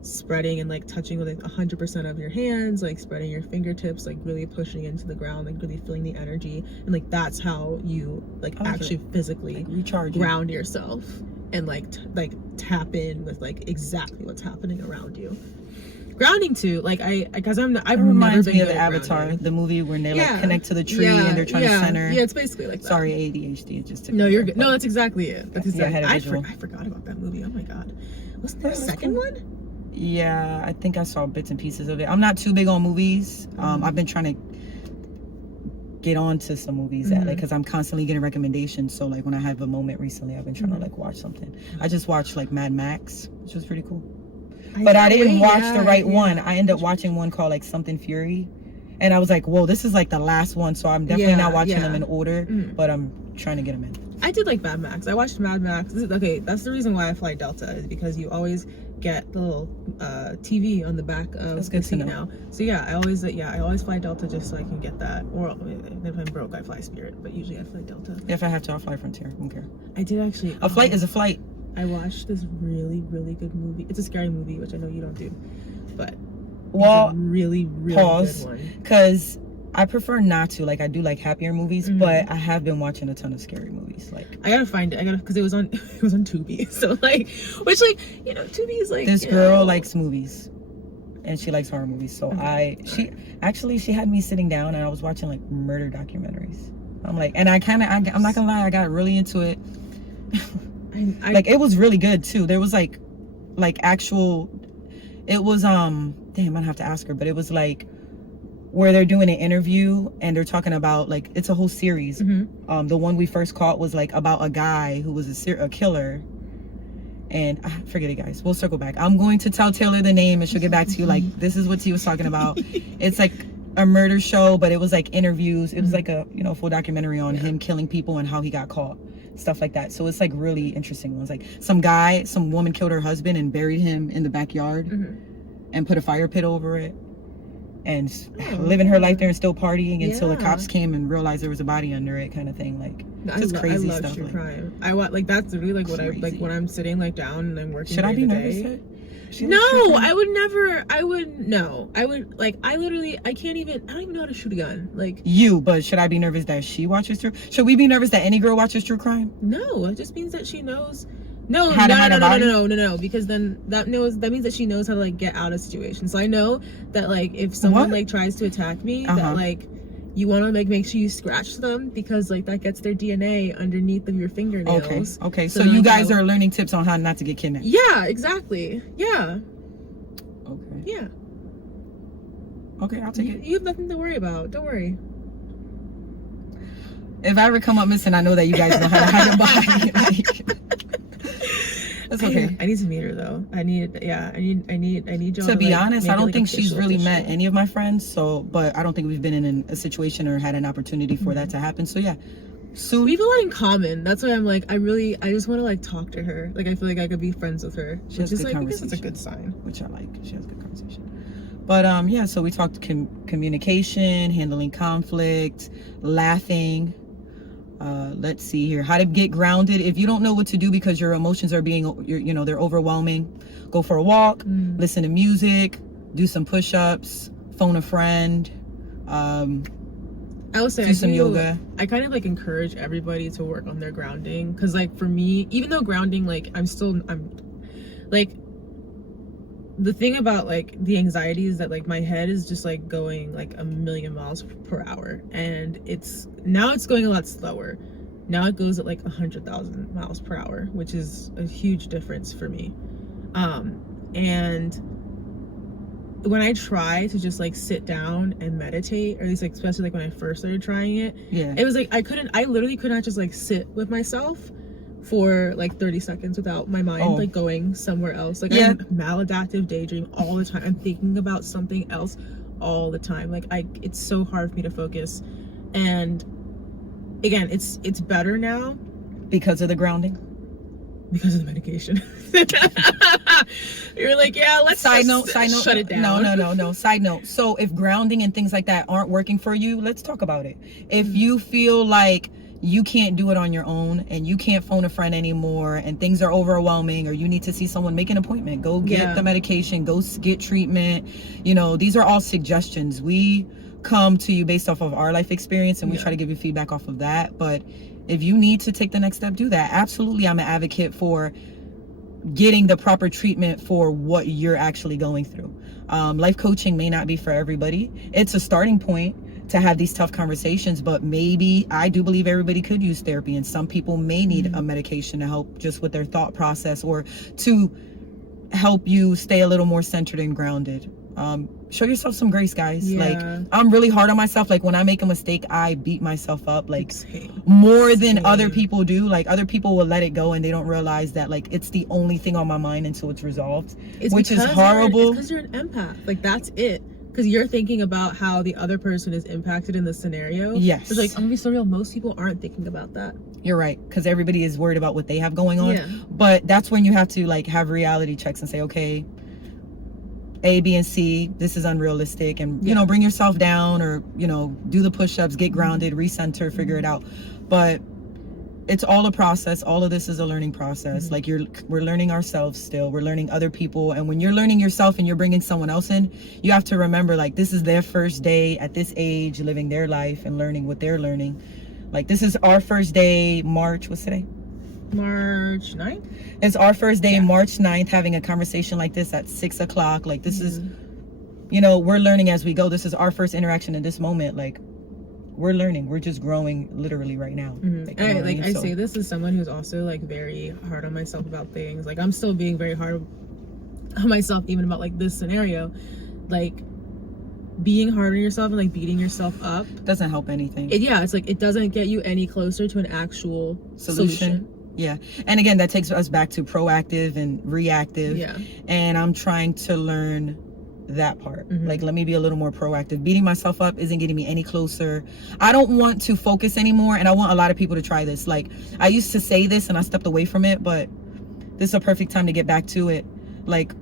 spreading and like touching with like 100% of your hands, like spreading your fingertips, like really pushing into the ground, like really feeling the energy, and like that's how you like actually physically like recharge, ground yourself, and like tap in with like exactly what's happening around you. Grounding too, like it reminds me of Avatar, the movie where they like connect to the tree and they're trying to center. Yeah, it's basically like that. Sorry, ADHD, just took. No, you're good. No, that's exactly it. That's exactly. I forgot about that movie. Oh my god, wasn't there a second one? Yeah, I think I saw bits and pieces of it. I'm not too big on movies. I've been trying to get on to some movies that, like, because I'm constantly getting recommendations. So like when I have a moment recently, I've been trying to like watch something. I just watched like Mad Max, which was pretty cool. But I didn't watch the right one. I ended up watching one called like Something Fury, and I was like, whoa, this is like the last one. So I'm definitely not watching them in order, but I'm trying to get them in. I did like Mad Max. I watched Mad Max. Okay, that's the reason why I fly Delta, is because you always get the little TV on the back of the seat now. So yeah, I always fly Delta just so I can get that. Or if I'm broke, I fly Spirit, but usually I fly Delta. If I have to, I'll fly Frontier. I don't care. I did actually. A flight is a flight. I watched this really, really good movie. It's a scary movie, which I know you don't do, but well, it's a really, really pause, good one. Because I prefer not to. Like, I do like happier movies, but I have been watching a ton of scary movies. Like, I gotta find it. Because it was on Tubi. So like, which like, you know, Tubi is like, this girl likes movies, and she likes horror movies. So she had me sitting down, and I was watching like murder documentaries. I'm like, and I'm not gonna lie, I got really into it. Like, it was really good too. There was like actual, it was damn, I'm gonna have to ask her, but it was like where they're doing an interview and they're talking about, like, it's a whole series. The one we first caught was like about a guy who was a killer, and forget it, guys, we'll circle back. I'm going to tell Taylor the name and she'll get back to you. Like, this is what he was talking about. It's like a murder show, but it was like interviews. It was like a, you know, full documentary on him killing people and how he got caught, stuff like that. So it's like really interesting. It was like some woman killed her husband and buried him in the backyard and put a fire pit over it, and living her life there and still partying until the cops came and realized there was a body under it, kind of thing. Like, just crazy stuff. True crime. I want, like, that's really like what crazy. I like when I'm sitting like down and I'm working. Should I be nervous? No, I would never. I would like, I don't even know how to shoot a gun. Like, but should I be nervous that she watches true? Should we be nervous that any girl watches true crime? No, it just means that she knows. No, because then that means that she knows how to like get out of situations. So I know that like if someone like tries to attack me, that like you want to like make sure you scratch them, because like that gets their DNA underneath of your fingernails. Okay. So you guys are learning tips on how not to get kidnapped. Yeah, exactly. Yeah. Okay. Yeah. Okay, I'll take it. You have nothing to worry about. Don't worry. If I ever come up missing, I know that you guys know how to hide your body. That's okay. I need to meet her though. I need y'all to be honest, I don't think she's really met any of my friends, but I don't think we've been in a situation or had an opportunity for that to happen. So yeah, soon. We have a lot in common. That's why I'm like, I just want to like talk to her. Like, I feel like I could be friends with her. She has good conversation. It's a good sign. Which I like. She has good conversation. But yeah, so we talked communication, handling conflict, laughing. Let's see here, how to get grounded. If you don't know what to do because your emotions are they're overwhelming, go for a walk, listen to music, do some push-ups, phone a friend, I would say do some yoga. I kind of like encourage everybody to work on their grounding, because like for me, even though grounding, like I'm like, the thing about like the anxiety is that like my head is just like going like 1,000,000 miles per hour, and it's going a lot slower. Now it goes at like 100,000 miles per hour, which is a huge difference for me. And when I try to just like sit down and meditate, or at least like, especially like when I first started trying it, it was like I literally could not just like sit with myself for like 30 seconds without my mind like going somewhere else. Like I'm maladaptive daydream all the time. I'm thinking about something else all the time. Like it's so hard for me to focus. And again, it's better now because of the grounding, because of the medication. You're like, yeah, let's side note shut it down. No side note, so if grounding and things like that aren't working for you, let's talk about it. If you feel like you can't do it on your own and you can't phone a friend anymore and things are overwhelming, or you need to see someone, make an appointment, go get the medication, go get treatment. These are all suggestions. We come to you based off of our life experience, and we try to give you feedback off of that. But if you need to take the next step, do that. Absolutely, I'm an advocate for getting the proper treatment for what you're actually going through. Life coaching may not be for everybody. It's a starting point to have these tough conversations, but maybe, I do believe everybody could use therapy, and some people may need a medication to help just with their thought process, or to help you stay a little more centered and grounded. Show yourself some grace, guys. Like, I'm really hard on myself. Like, when I make a mistake, I beat myself up like more than other people do. Like, other people will let it go and they don't realize that like it's the only thing on my mind until it's resolved, which is horrible. Because you're an empath. Like, that's it. Because you're thinking about how the other person is impacted in the scenario. Yes. It's like, I'm gonna be so real, most people aren't thinking about that. You're right, because everybody is worried about what they have going on. But that's when you have to like have reality checks and say, okay, A, B, and C, this is unrealistic, and bring yourself down, or do the push-ups, get grounded, recenter, figure it out. But it's all a process. All of this is a learning process. Like, we're learning ourselves still, we're learning other people. And when you're learning yourself and you're bringing someone else in, you have to remember, like, this is their first day at this age, living their life and learning what they're learning. Like, this is our first day, what's today? March 9th? It's our first day, March 9th, having a conversation like this at 6 o'clock. Like, this is, we're learning as we go. This is our first interaction in this moment. Like, we're learning. We're just growing literally right now. Like, I say this as someone who's also like very hard on myself about things. Like, I'm still being very hard on myself even about like this scenario. Like, being hard on yourself and like beating yourself up doesn't help anything. It's like it doesn't get you any closer to an actual solution. Yeah. And again, that takes us back to proactive and reactive. And I'm trying to learn that part. Like, let me be a little more proactive. Beating myself up isn't getting me any closer. I don't want to focus anymore, and I want a lot of people to try this. Like, I used to say this and I stepped away from it, but this is a perfect time to get back to it. Like,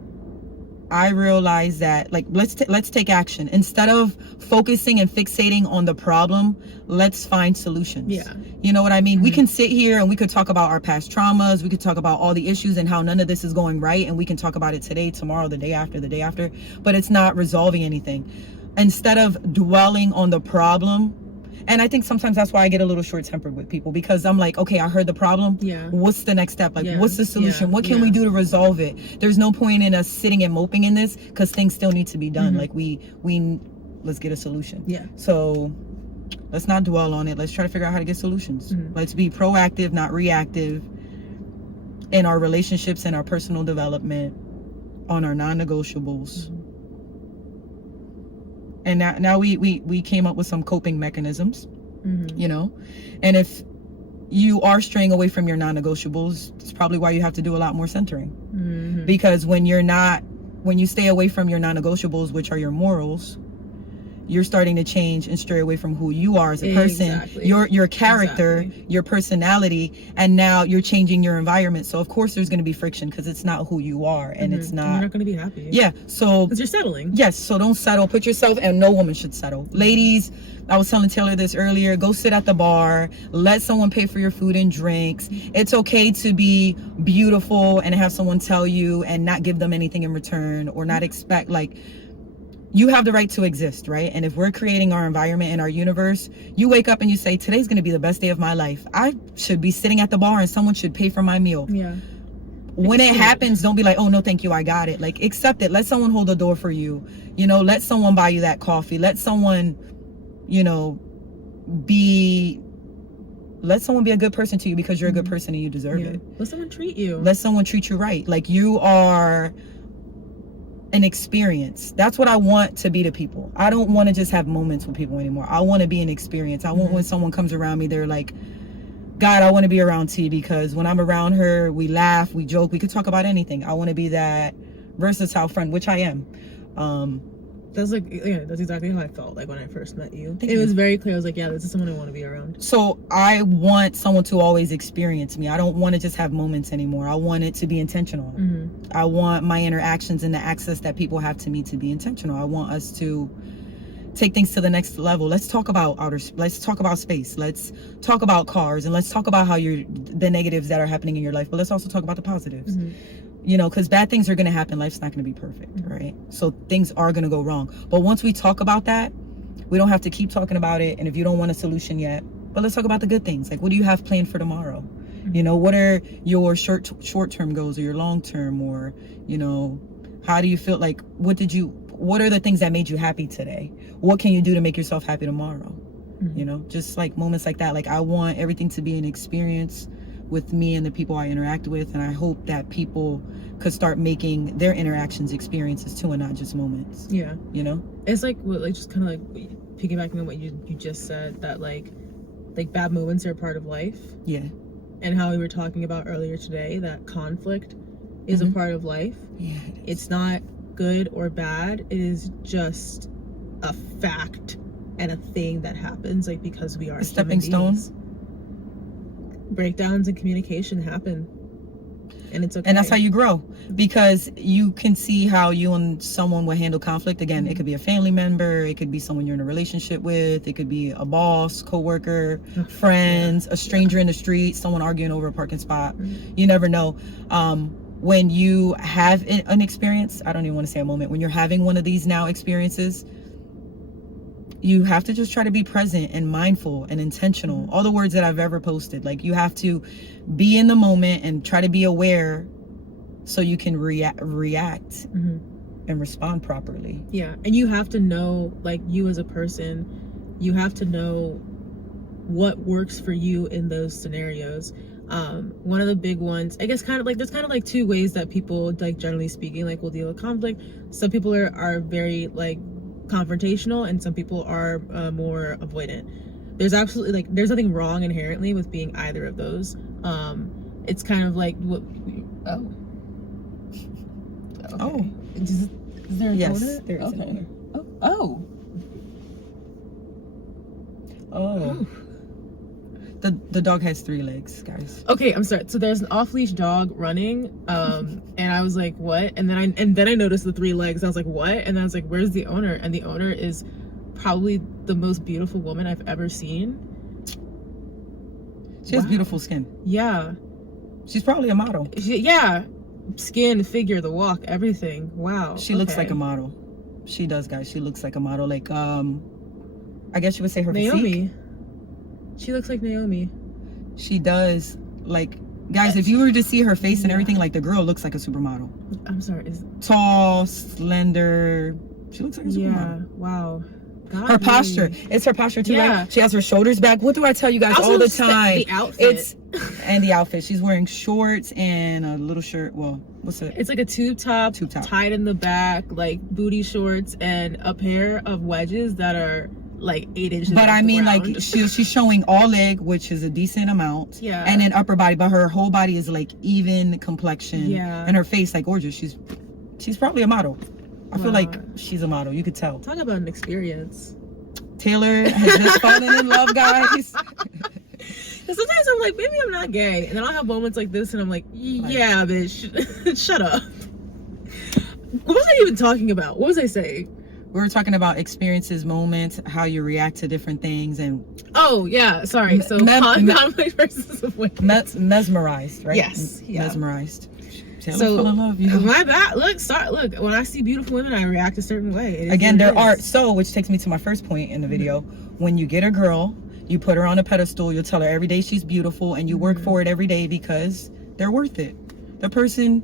I realized that, like, let's take action. Instead of focusing and fixating on the problem, let's find solutions. You know what I mean? We can sit here and we could talk about our past traumas. We could talk about all the issues and how none of this is going right. And we can talk about it today, tomorrow, the day after, but it's not resolving anything. Instead of dwelling on the problem, and I think sometimes that's why I get a little short-tempered with people, because I'm like, okay, I heard the problem. What's the next step? Like, what's the solution? What can we do to resolve it? There's no point in us sitting and moping in this, because things still need to be done. Like, let's get a solution. So let's not dwell on it. Let's try to figure out how to get solutions. Let's be proactive, not reactive, in our relationships and our personal development, on our non-negotiables. And now we came up with some coping mechanisms, and if you are straying away from your non-negotiables, it's probably why you have to do a lot more centering. Because when you stay away from your non-negotiables, which are your morals, you're starting to change and stray away from who you are as a person, your character, your personality, and now you're changing your environment. So of course there's going to be friction because it's not who you are, and it's not. You're not going to be happy. Yeah. So because you're settling. Yes. So don't settle. Put yourself, and no woman should settle. Ladies, I was telling Taylor this earlier. Go sit at the bar. Let someone pay for your food and drinks. It's okay to be beautiful and have someone tell you and not give them anything in return, or not expect, like, you have the right to exist, right? And if we're creating our environment and our universe, you wake up and you say, today's going to be the best day of my life. I should be sitting at the bar and someone should pay for my meal. Yeah. When it happens, don't be like, oh, no, thank you, I got it. Like, accept it. Let someone hold the door for you. You know, let someone buy you that coffee. Let someone, you know, be a good person to you because you're a good person and you deserve it. Let someone treat you. Let someone treat you right. Like, you are an experience. That's what I want to be to people. I don't want to just have moments with people anymore. I want to be an experience. I want when someone comes around me, they're like, God, I want to be around T, because when I'm around her, we laugh, we joke, we could talk about anything. I want to be that versatile friend, which I am. That's exactly how I felt like when I first met you. It was very clear. I was like, yeah, this is someone I want to be around. So I want someone to always experience me. I don't want to just have moments anymore. I want it to be intentional. I want my interactions and the access that people have to me to be intentional. I want us to take things to the next level. Let's talk about let's talk about space. Let's talk about cars, and let's talk about how the negatives that are happening in your life, but let's also talk about the positives. You know, because bad things are going to happen. Life's not going to be perfect, right? So things are going to go wrong. But once we talk about that, we don't have to keep talking about it. And if you don't want a solution yet, but let's talk about the good things. Like, what do you have planned for tomorrow? You know, what are your short-term goals, or your long-term, or, you know, how do you feel? Like, what are the things that made you happy today? What can you do to make yourself happy tomorrow? You know, just like moments like that. Like, I want everything to be an experience with me and the people I interact with, and I hope that people could start making their interactions experiences too, and not just moments. Yeah. You know? It's like, just kind of like piggybacking on what you just said, that like bad moments are a part of life. Yeah. And how we were talking about earlier today, that conflict is a part of life. Yeah. It's not good or bad. It is just a fact and a thing that happens, like, because we are stepping stones. Breakdowns in communication happen, and it's okay. And that's how you grow, because you can see how you and someone will handle conflict. Again, it could be a family member, it could be someone you're in a relationship with, it could be a boss, co-worker, friends, a stranger in the street, someone arguing over a parking spot. You never know. When you have an experience, I don't even want to say a moment, when you're having one of these now experiences, you have to just try to be present and mindful and intentional. All the words that I've ever posted, like, you have to be in the moment and try to be aware so you can react and respond properly. Yeah. And you have to know, like, you as a person, you have to know what works for you in those scenarios. One of the big ones, I guess, there's kind of like two ways that people, like, generally speaking, like, will deal with conflict. Some people are very, like, confrontational, and some people are more avoidant. There's absolutely, like, there's nothing wrong inherently with being either of those. It's kind of like is there an owner? There is an owner. The dog has 3 legs, guys. Okay, I'm sorry. So there's an off-leash dog running, and I was like, what? And then I noticed the 3 legs. I was like, what? And then I was like, where's the owner? And the owner is probably the most beautiful woman I've ever seen. She has beautiful skin. Yeah. She's probably a model. Skin, figure, the walk, everything. Wow. She looks like a model. She does, guys. She looks like a model. Like, I guess you would say her Naomi. physique. She looks like Naomi. She does. Like, guys, if you were to see her face and everything, like, the girl looks like a supermodel. I'm sorry. Tall, slender. She looks like a supermodel. Yeah. Wow. God, her posture. It's her posture too, right? She has her shoulders back. What do I tell you guys all the time? The outfit. And the outfit. She's wearing shorts and a little shirt. Well, what's it? It's like a tube top tied in the back, like booty shorts, and a pair of wedges that are like 8 inches. But I mean, like, she's showing all leg, which is a decent amount. Yeah. And then upper body, but her whole body is like even complexion. Yeah. And her face, like, gorgeous. She's probably a model. I feel like she's a model. You could tell. Talk about an experience. Taylor has just fallen in love, guys. Sometimes I'm like, maybe I'm not gay, and then I'll have moments like this, and I'm like, yeah, bitch, shut up. What was I even talking about? What was I saying? We were talking about experiences, moments, how you react to different things, and oh yeah, sorry. So conflict versus avoidance. Mesmerized, right? Yes, yeah. Mesmerized. Taylor fell in love, yeah. My bad. Look. When I see beautiful women, I react a certain way. Again, there are which takes me to my first point in the video. When you get a girl, you put her on a pedestal. You'll tell her every day she's beautiful, and you work for it every day because they're worth it. The person,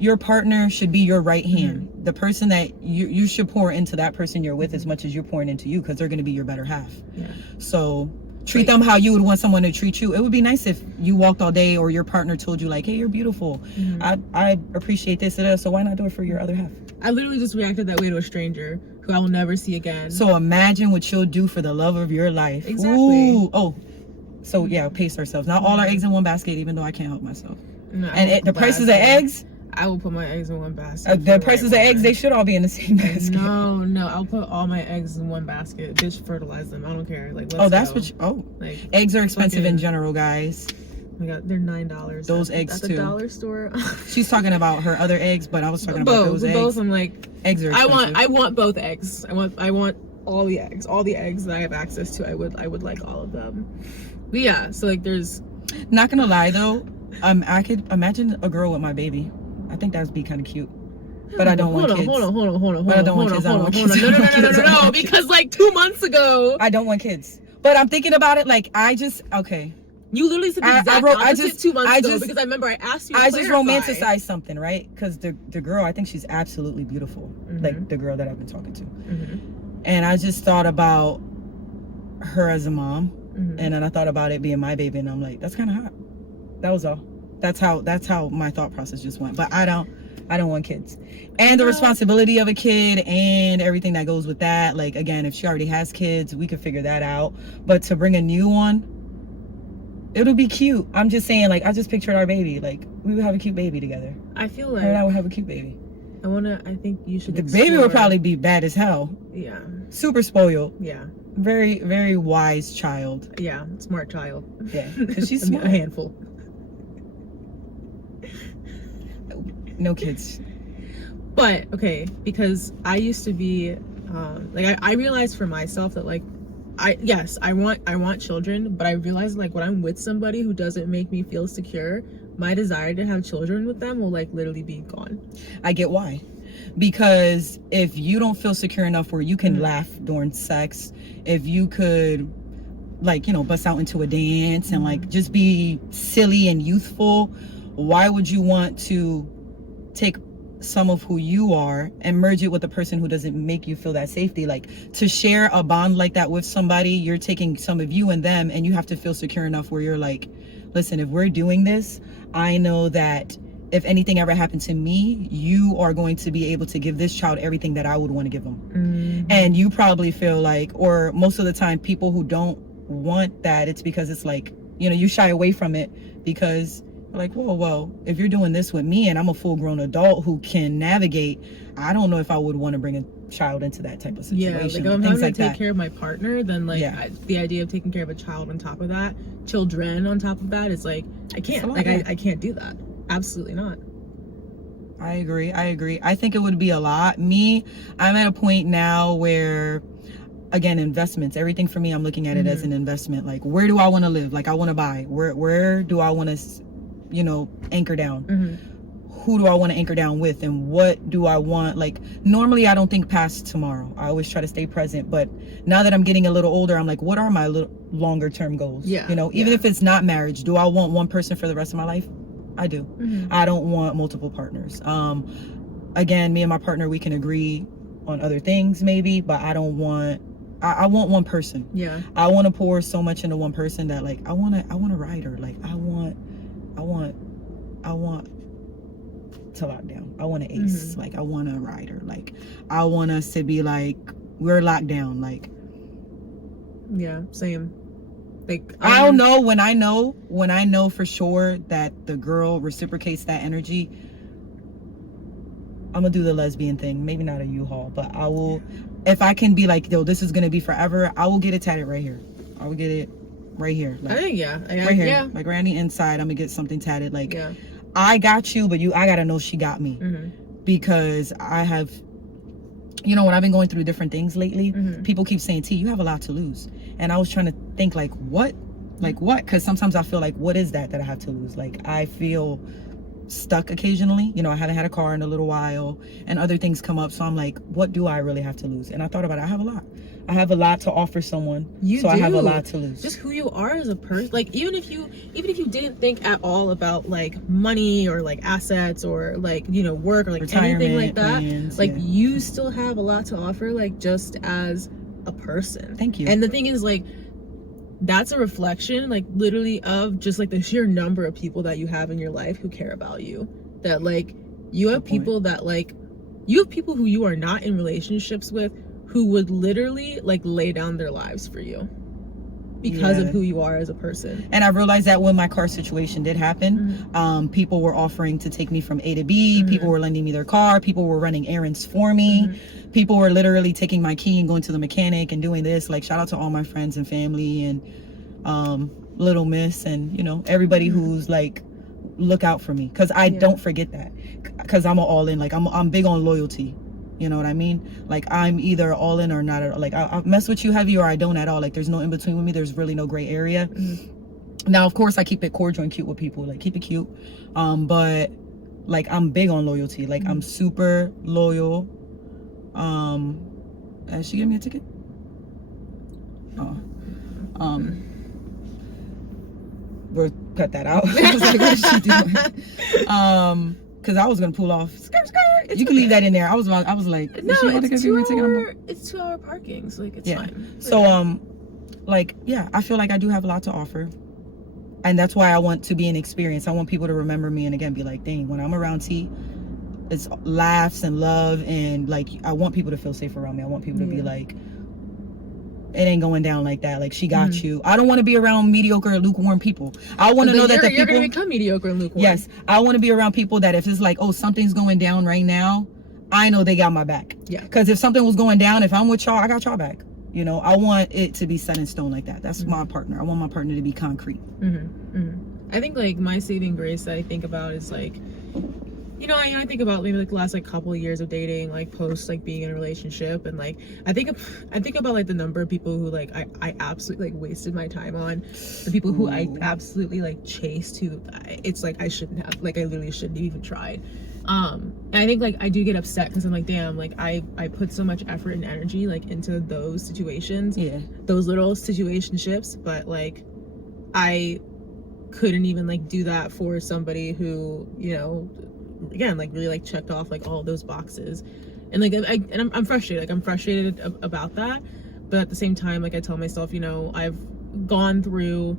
your partner, should be your right hand. The person that you should pour into that person you're with as much as you're pouring into you, because they're going to be your better half. Yeah. So treat them how you would want someone to treat you. It would be nice if you walked all day, or your partner told you like, hey, you're beautiful. I appreciate this, so why not do it for your other half? I literally just reacted that way to a stranger who I will never see again. So imagine what you'll do for the love of your life. Exactly. Ooh. Oh, so yeah, pace ourselves. Not all our eggs in one basket, even though I can't help myself. No, and the prices of eggs, I will put my eggs in one basket. The prices of eggs, they should all be in the same basket. No, I'll put all my eggs in one basket. Bitch, fertilize them. I don't care. Like, let's go. Like, eggs are expensive in general, guys. Oh my God, they're $9. Those eggs at too. At the dollar store. She's talking about her other eggs, but I was talking about those eggs. Both. I'm like, eggs are expensive. I want both eggs. I want all the eggs. All the eggs that I have access to. I would like all of them. But yeah, so like, there's. Not gonna lie though, I could imagine a girl with my baby. I think that'd be kind of cute. But I don't want kids. Hold on. No, because like 2 months ago. I don't want kids. But I'm thinking about it, like, okay. You literally said the exact opposite 2 months ago, because I remember I asked you to clarify. just romanticize something, right? Because the girl, I think she's absolutely beautiful. Like, the girl that I've been talking to. And I just thought about her as a mom. And then I thought about it being my baby, and I'm like, that's kind of hot. That was all. That's how my thought process just went. But I don't want kids. And the responsibility of a kid and everything that goes with that. Like, again, if she already has kids, we could figure that out. But to bring a new one, it'll be cute. I'm just saying, like, I just pictured our baby. Like, we would have a cute baby together. I feel like her and I would have a cute baby. I think you should. The baby would probably be bad as hell. Yeah. Super spoiled. Yeah. Very, very wise child. Yeah, smart child. Yeah, because she's smart. A handful. No kids. But okay, because I used to be like, I realized for myself that like I want children, but I realized like when I'm with somebody who doesn't make me feel secure, my desire to have children with them will like literally be gone. I get why. Because if you don't feel secure enough where you can laugh during sex, if you could, like, you know, bust out into a dance and like just be silly and youthful, why would you want to take some of who you are and merge it with a person who doesn't make you feel that safety? Like, to share a bond like that with somebody, you're taking some of you and them, and you have to feel secure enough where you're like, listen, if we're doing this, I know that if anything ever happened to me, you are going to be able to give this child everything that I would want to give them. And you probably feel like, or most of the time, people who don't want that, it's because it's like, you know, you shy away from it because like, whoa, if you're doing this with me and I'm a full-grown adult who can navigate, I don't know if I would want to bring a child into that type of situation. Yeah, like if I'm having to take care of my partner, then like the idea of taking care of a child on top of that, children on top of that, is like, I can't. I can't do that. Absolutely not. I agree. I think it would be a lot. I'm at a point now where, again, investments, everything for me, I'm looking at it as an investment. Like, where do I want to live? Like, I want to buy. Where do I want to, you know, anchor down? Who do I want to anchor down with? And what do I want? Like, normally I don't think past tomorrow. I always try to stay present. But now that I'm getting a little older, I'm like, what are my longer term goals? You know, even if it's not marriage, do I want one person for the rest of my life? I do. I don't want multiple partners. Again, me and my partner, we can agree on other things maybe, but I don't want, I want one person. Yeah. I want to pour so much into one person that like, I want to ride her. Like, I want to lock down. I want to ace. Like, I want to ride her. Like, I want us to be like, we're locked down. Like, yeah, same. Like, I don't know, when I know for sure that the girl reciprocates that energy, I'm gonna do the lesbian thing. Maybe not a U-Haul, but I will, if I can be like, yo, this is gonna be forever, I will get it tatted right here. I will get it right here. Like, I think, right here. Yeah. Like right on the inside, I'm gonna get something tatted. Like, yeah. I got you, but I gotta know she got me. Because I have, you know, when I've been going through different things lately, people keep saying, T, you have a lot to lose. And I was trying to think, like, what? Like, what? Because sometimes I feel like, what is that I have to lose? Like, I feel stuck occasionally. You know, I haven't had a car in a little while, and other things come up. So I'm like, what do I really have to lose? And I thought about it. I have a lot. I have a lot to offer someone. I have a lot to lose. Just who you are as a person. Like, even if you didn't think at all about like money or like assets or like, you know, work or like retirement, anything like that, plans, like you still have a lot to offer, like just as a person. Thank you. And the thing is, like, that's a reflection, like literally, of just like the sheer number of people that you have in your life who care about you. That like you have people that like, you have people who you are not in relationships with who would literally like lay down their lives for you because of who you are as a person. And I realized that when my car situation did happen, people were offering to take me from A to B. People were lending me their car. People were running errands for me. People were literally taking my key and going to the mechanic and doing this. Like, shout out to all my friends and family and Little Miss and, you know, everybody who's like, look out for me. Because I don't forget that. Because I'm all in. Like, I'm big on loyalty. You know what I mean? Like, I'm either all in or not at all. Like, I'll mess with you heavy or I don't at all. Like, there's no in between with me. There's really no gray area. Now, of course, I keep it cordial and cute with people. Like, keep it cute. But, like, I'm big on loyalty. Like, I'm super loyal. She give me a ticket? We'll cut that out. I was like, what is she doing? Because I was gonna pull off. You can leave that in there. I was like, no, it's 2-hour parking, so like it's fine. So like, yeah, I feel like I do have a lot to offer, and that's why I want to be an experience. I want people to remember me and again be like, dang, when I'm around T, it's laughs and love, and like I want people to feel safe around me. I want people to be like, it ain't going down like that. Like, she got you. I don't want to be around mediocre or lukewarm people. I want to know that you're going to become mediocre and lukewarm. Yes. I want to be around people that if it's like, oh, something's going down right now, I know they got my back. Yeah. Because if something was going down, if I'm with y'all, I got y'all back. You know, I want it to be set in stone like that. That's my partner. I want my partner to be concrete. I think like my saving grace that I think about is like, you know, I think about maybe like the last like couple of years of dating, like post like being in a relationship, and like I think about like the number of people who like I absolutely like wasted my time on, the people who I absolutely like chased, who it's like I shouldn't have, like I literally shouldn't have even tried. And I think like I do get upset because I'm like, damn, like I put so much effort and energy like into those situations, those little situationships, but like I couldn't even like do that for somebody who, you know, again, like really like checked off like all of those boxes. And like I'm frustrated. Like I'm frustrated about that, but at the same time, like I tell myself, you know, I've gone through,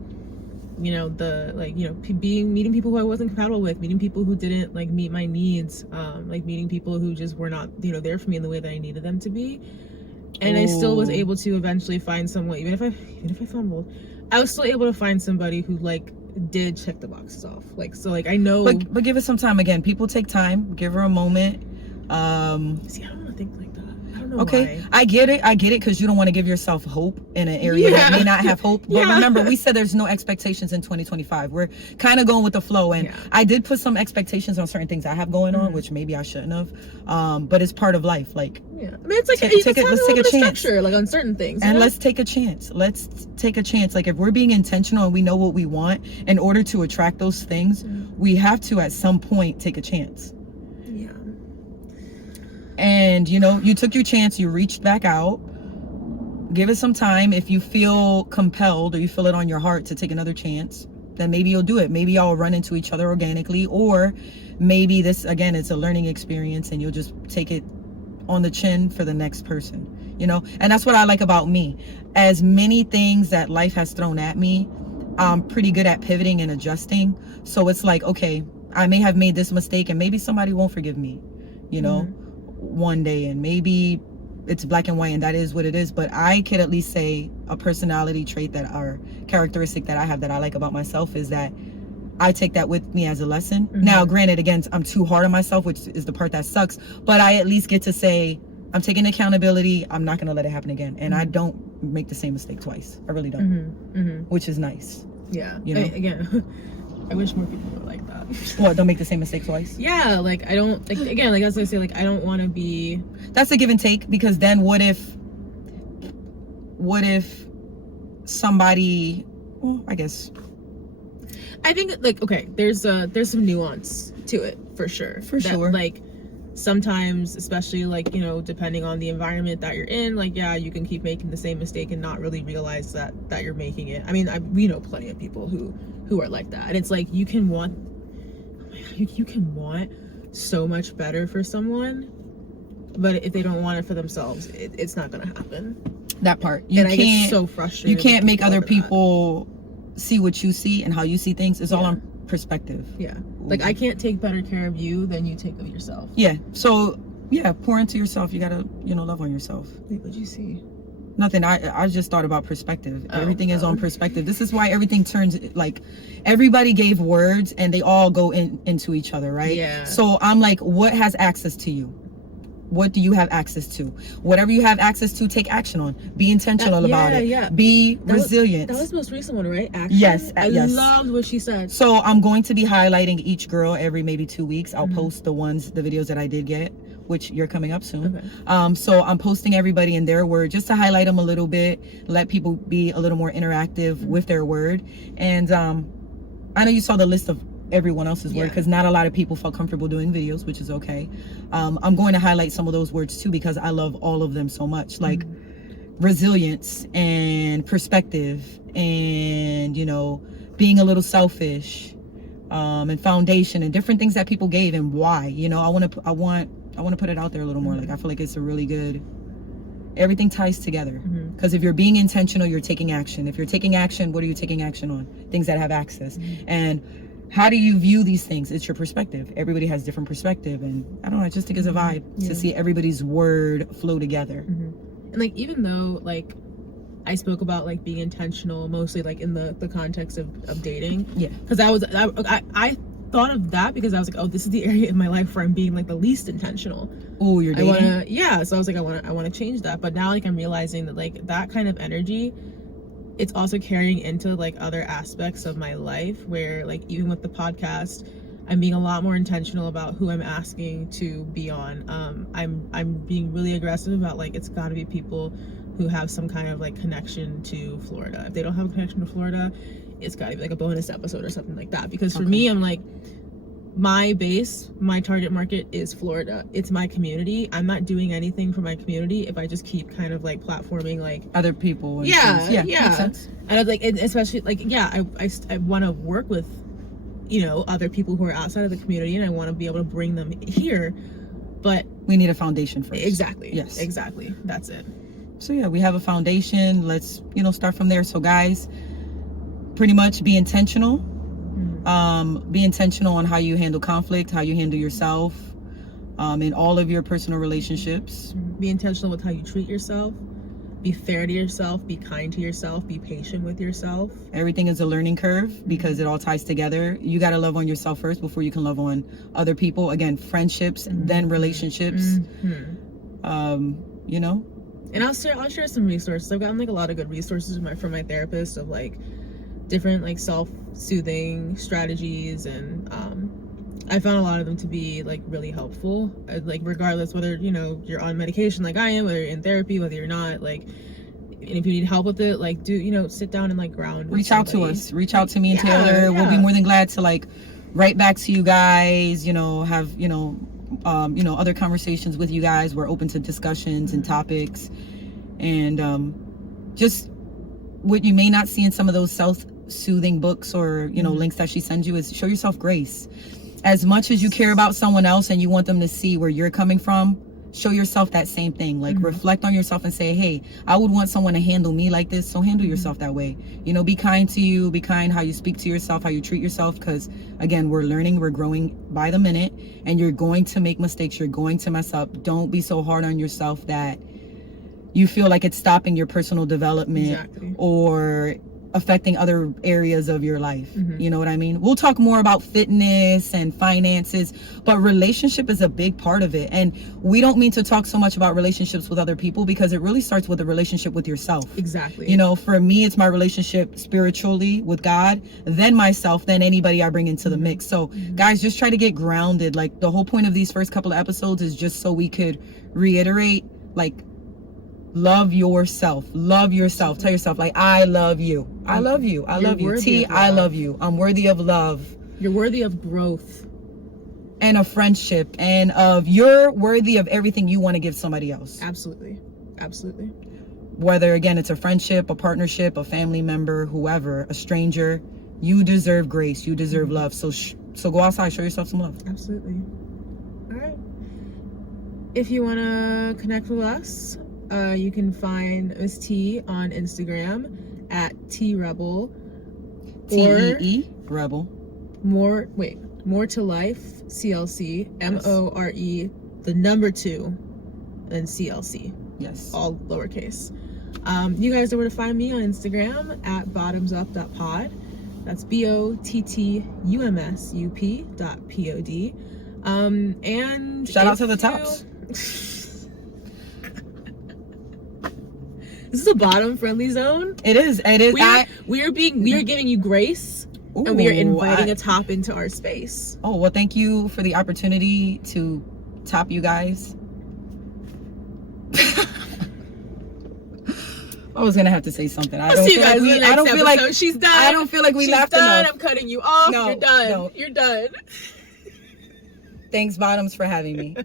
you know, the like, you know, meeting people who I wasn't compatible with, meeting people who didn't like meet my needs, like meeting people who just were not, you know, there for me in the way that I needed them to be. And I still was able to eventually find someone, even if I fumbled, I was still able to find somebody who like did check the boxes off. Like, so like I know, but give it some time. Again, people take time. Give her a moment. See, I don't want to think like that. I don't know. Okay, why. I get it because you don't want to give yourself hope in an area that may not have hope. But remember, we said there's no expectations in 2025. We're kind of going with the flow, and I did put some expectations on certain things I have going on, which maybe I shouldn't have. But it's part of life. Like, I mean, it's like let's take a chance, structure, like on certain things, and let's take a chance. Let's take a chance. Like, if we're being intentional and we know what we want, in order to attract those things, we have to at some point take a chance. And, you know, you took your chance, you reached back out. Give it some time. If you feel compelled or you feel it on your heart to take another chance, then maybe you'll do it. Maybe y'all run into each other organically, or maybe this, again, it's a learning experience and you'll just take it on the chin for the next person, you know? And that's what I like about me. As many things that life has thrown at me, I'm pretty good at pivoting and adjusting. So it's like, okay, I may have made this mistake and maybe somebody won't forgive me, you know? One day, and maybe it's black and white and that is what it is, but I could at least say a personality trait that, or characteristic that I have that I like about myself, is that I take that with me as a lesson. Now, granted, again, I'm too hard on myself, which is the part that sucks, but I at least get to say, I'm taking accountability. I'm not going to let it happen again. And I don't make the same mistake twice. I really don't. Which is nice. Yeah. You know? Again, I wish more people were like that. What, don't make the same mistake twice? Yeah, like, I don't, like, again, like, as I say, like, I don't want to be... That's a give and take, because then what if somebody, well, I guess... I think, like, okay, there's some nuance to it, for sure. Sure. Like, sometimes, especially, like, you know, depending on the environment that you're in, like, yeah, you can keep making the same mistake and not really realize that you're making it. I mean, we know plenty of people who are like that. And it's like, you can want so much better for someone, but if they don't want it for themselves, it's not going to happen. That part. I get so frustrated. You can't make other people see what you see and how you see things. It's all on perspective. Yeah. Like, I can't take better care of you than you take of yourself. Yeah. So, yeah, pour into yourself. You gotta, love on yourself. Wait, what'd you see? Nothing. I just thought about perspective. Everything is on perspective. This is why everything turns, like, everybody gave words and they all go into each other, right? Yeah. So I'm like, what has access to you? What do you have access to? Whatever you have access to, take action on. Be intentional about it. Yeah. Be resilient. That was the most recent one, right? Action? Yes. I loved what she said. So I'm going to be highlighting each girl every maybe 2 weeks. I'll post the videos that I did get, which you're coming up soon. Okay. So I'm posting everybody in their word just to highlight them a little bit, let people be a little more interactive with their word. And I know you saw the list of everyone else's word, because not a lot of people felt comfortable doing videos, which is okay. I'm going to highlight some of those words too, because I love all of them so much, like resilience and perspective and being a little selfish, and foundation and different things that people gave and why. I want to put it out there a little more. Like, I feel like it's a really good, everything ties together, because if you're being intentional, you're taking action. If you're taking action, what are you taking action on? Things that have access. And how do you view these things? It's your perspective. Everybody has different perspective, and I don't know, I just think it's a vibe to see everybody's word flow together. And like, even though like I spoke about like being intentional mostly like in the context of dating, because I thought of that because I was like, oh, this is the area in my life where I'm being like the least intentional. Oh, you're dating? So I was like, I want to change that. But now like I'm realizing that like that kind of energy, it's also carrying into like other aspects of my life, where like even with the podcast, I'm being a lot more intentional about who I'm asking to be on. I'm being really aggressive about like, it's got to be people who have some kind of like connection to Florida. If they don't have a connection to Florida, it's got to be like a bonus episode or something like that. Because for me, I'm like, my target market is Florida. It's my community. I'm not doing anything for my community if I just keep kind of like platforming like other people. And makes sense. And I was like, especially like, I want to work with, other people who are outside of the community, and I want to be able to bring them here, but we need a foundation first. Exactly. Yes. Exactly. That's it. So yeah, we have a foundation. Let's, start from there. So guys, pretty much be intentional. Be intentional on how you handle conflict, how you handle yourself, in all of your personal relationships. Be intentional with how you treat yourself. Be fair to yourself. Be kind to yourself. Be patient with yourself. Everything is a learning curve, because it all ties together. You got to love on yourself first before you can love on other people. Again, friendships, then relationships. And I'll share some resources. I've gotten like a lot of good resources from my therapist of like different like self-soothing strategies, and I found a lot of them to be like really helpful, like regardless whether you're on medication like I am, whether you're in therapy, whether you're not, like, and if you need help with it, like sit down and like ground, reach out to us, reach out to me and Taylor. We'll be more than glad to like write back to you guys, have other conversations with you guys. We're open to discussions and topics, and just what you may not see in some of those self-soothing books or links that she sends you is show yourself grace. As much as you care about someone else and you want them to see where you're coming from, show yourself that same thing. Like reflect on yourself and say, hey, I would want someone to handle me like this, so handle yourself that way. Be kind to you, be kind how you speak to yourself, how you treat yourself, because again, we're learning, we're growing by the minute, and you're going to make mistakes, you're going to mess up. Don't be so hard on yourself that you feel like it's stopping your personal development, or affecting other areas of your life. Mm-hmm. You know what I mean? We'll talk more about fitness and finances, but relationship is a big part of it. And we don't mean to talk so much about relationships with other people, because it really starts with a relationship with yourself. Exactly. You know, for me, it's my relationship spiritually with God, then myself, then anybody I bring into the mix. So guys, just try to get grounded. Like, the whole point of these first couple of episodes is just so we could reiterate, like, love yourself. Tell yourself, like, I love you. I love you. I love you. T, I love you. I'm worthy of love. You're worthy of growth. And of friendship. And you're worthy of everything you want to give somebody else. Absolutely. Absolutely. Whether, again, it's a friendship, a partnership, a family member, whoever, a stranger, you deserve grace. You deserve love. So go outside, show yourself some love. Absolutely. All right. If you want to connect with us, you can find Miss T on Instagram at teerebel. T-E-E, rebel. More to life, CLC, MORE, the number 2, and CLC. Yes. All lowercase. You guys know where to find me on Instagram at bottumsup.pod. That's bottumsup.pod. And shout out to the tops. This is a bottom friendly zone. It is. We are giving you grace. Ooh, and we are inviting a top into our space. Oh, well, thank you for the opportunity to top you guys. I was gonna have to say something. I'll see you guys in the next episode. She's done. I don't feel like we laughed enough. I'm cutting you off. No, you're done. No. You're done. Thanks, Bottoms, for having me.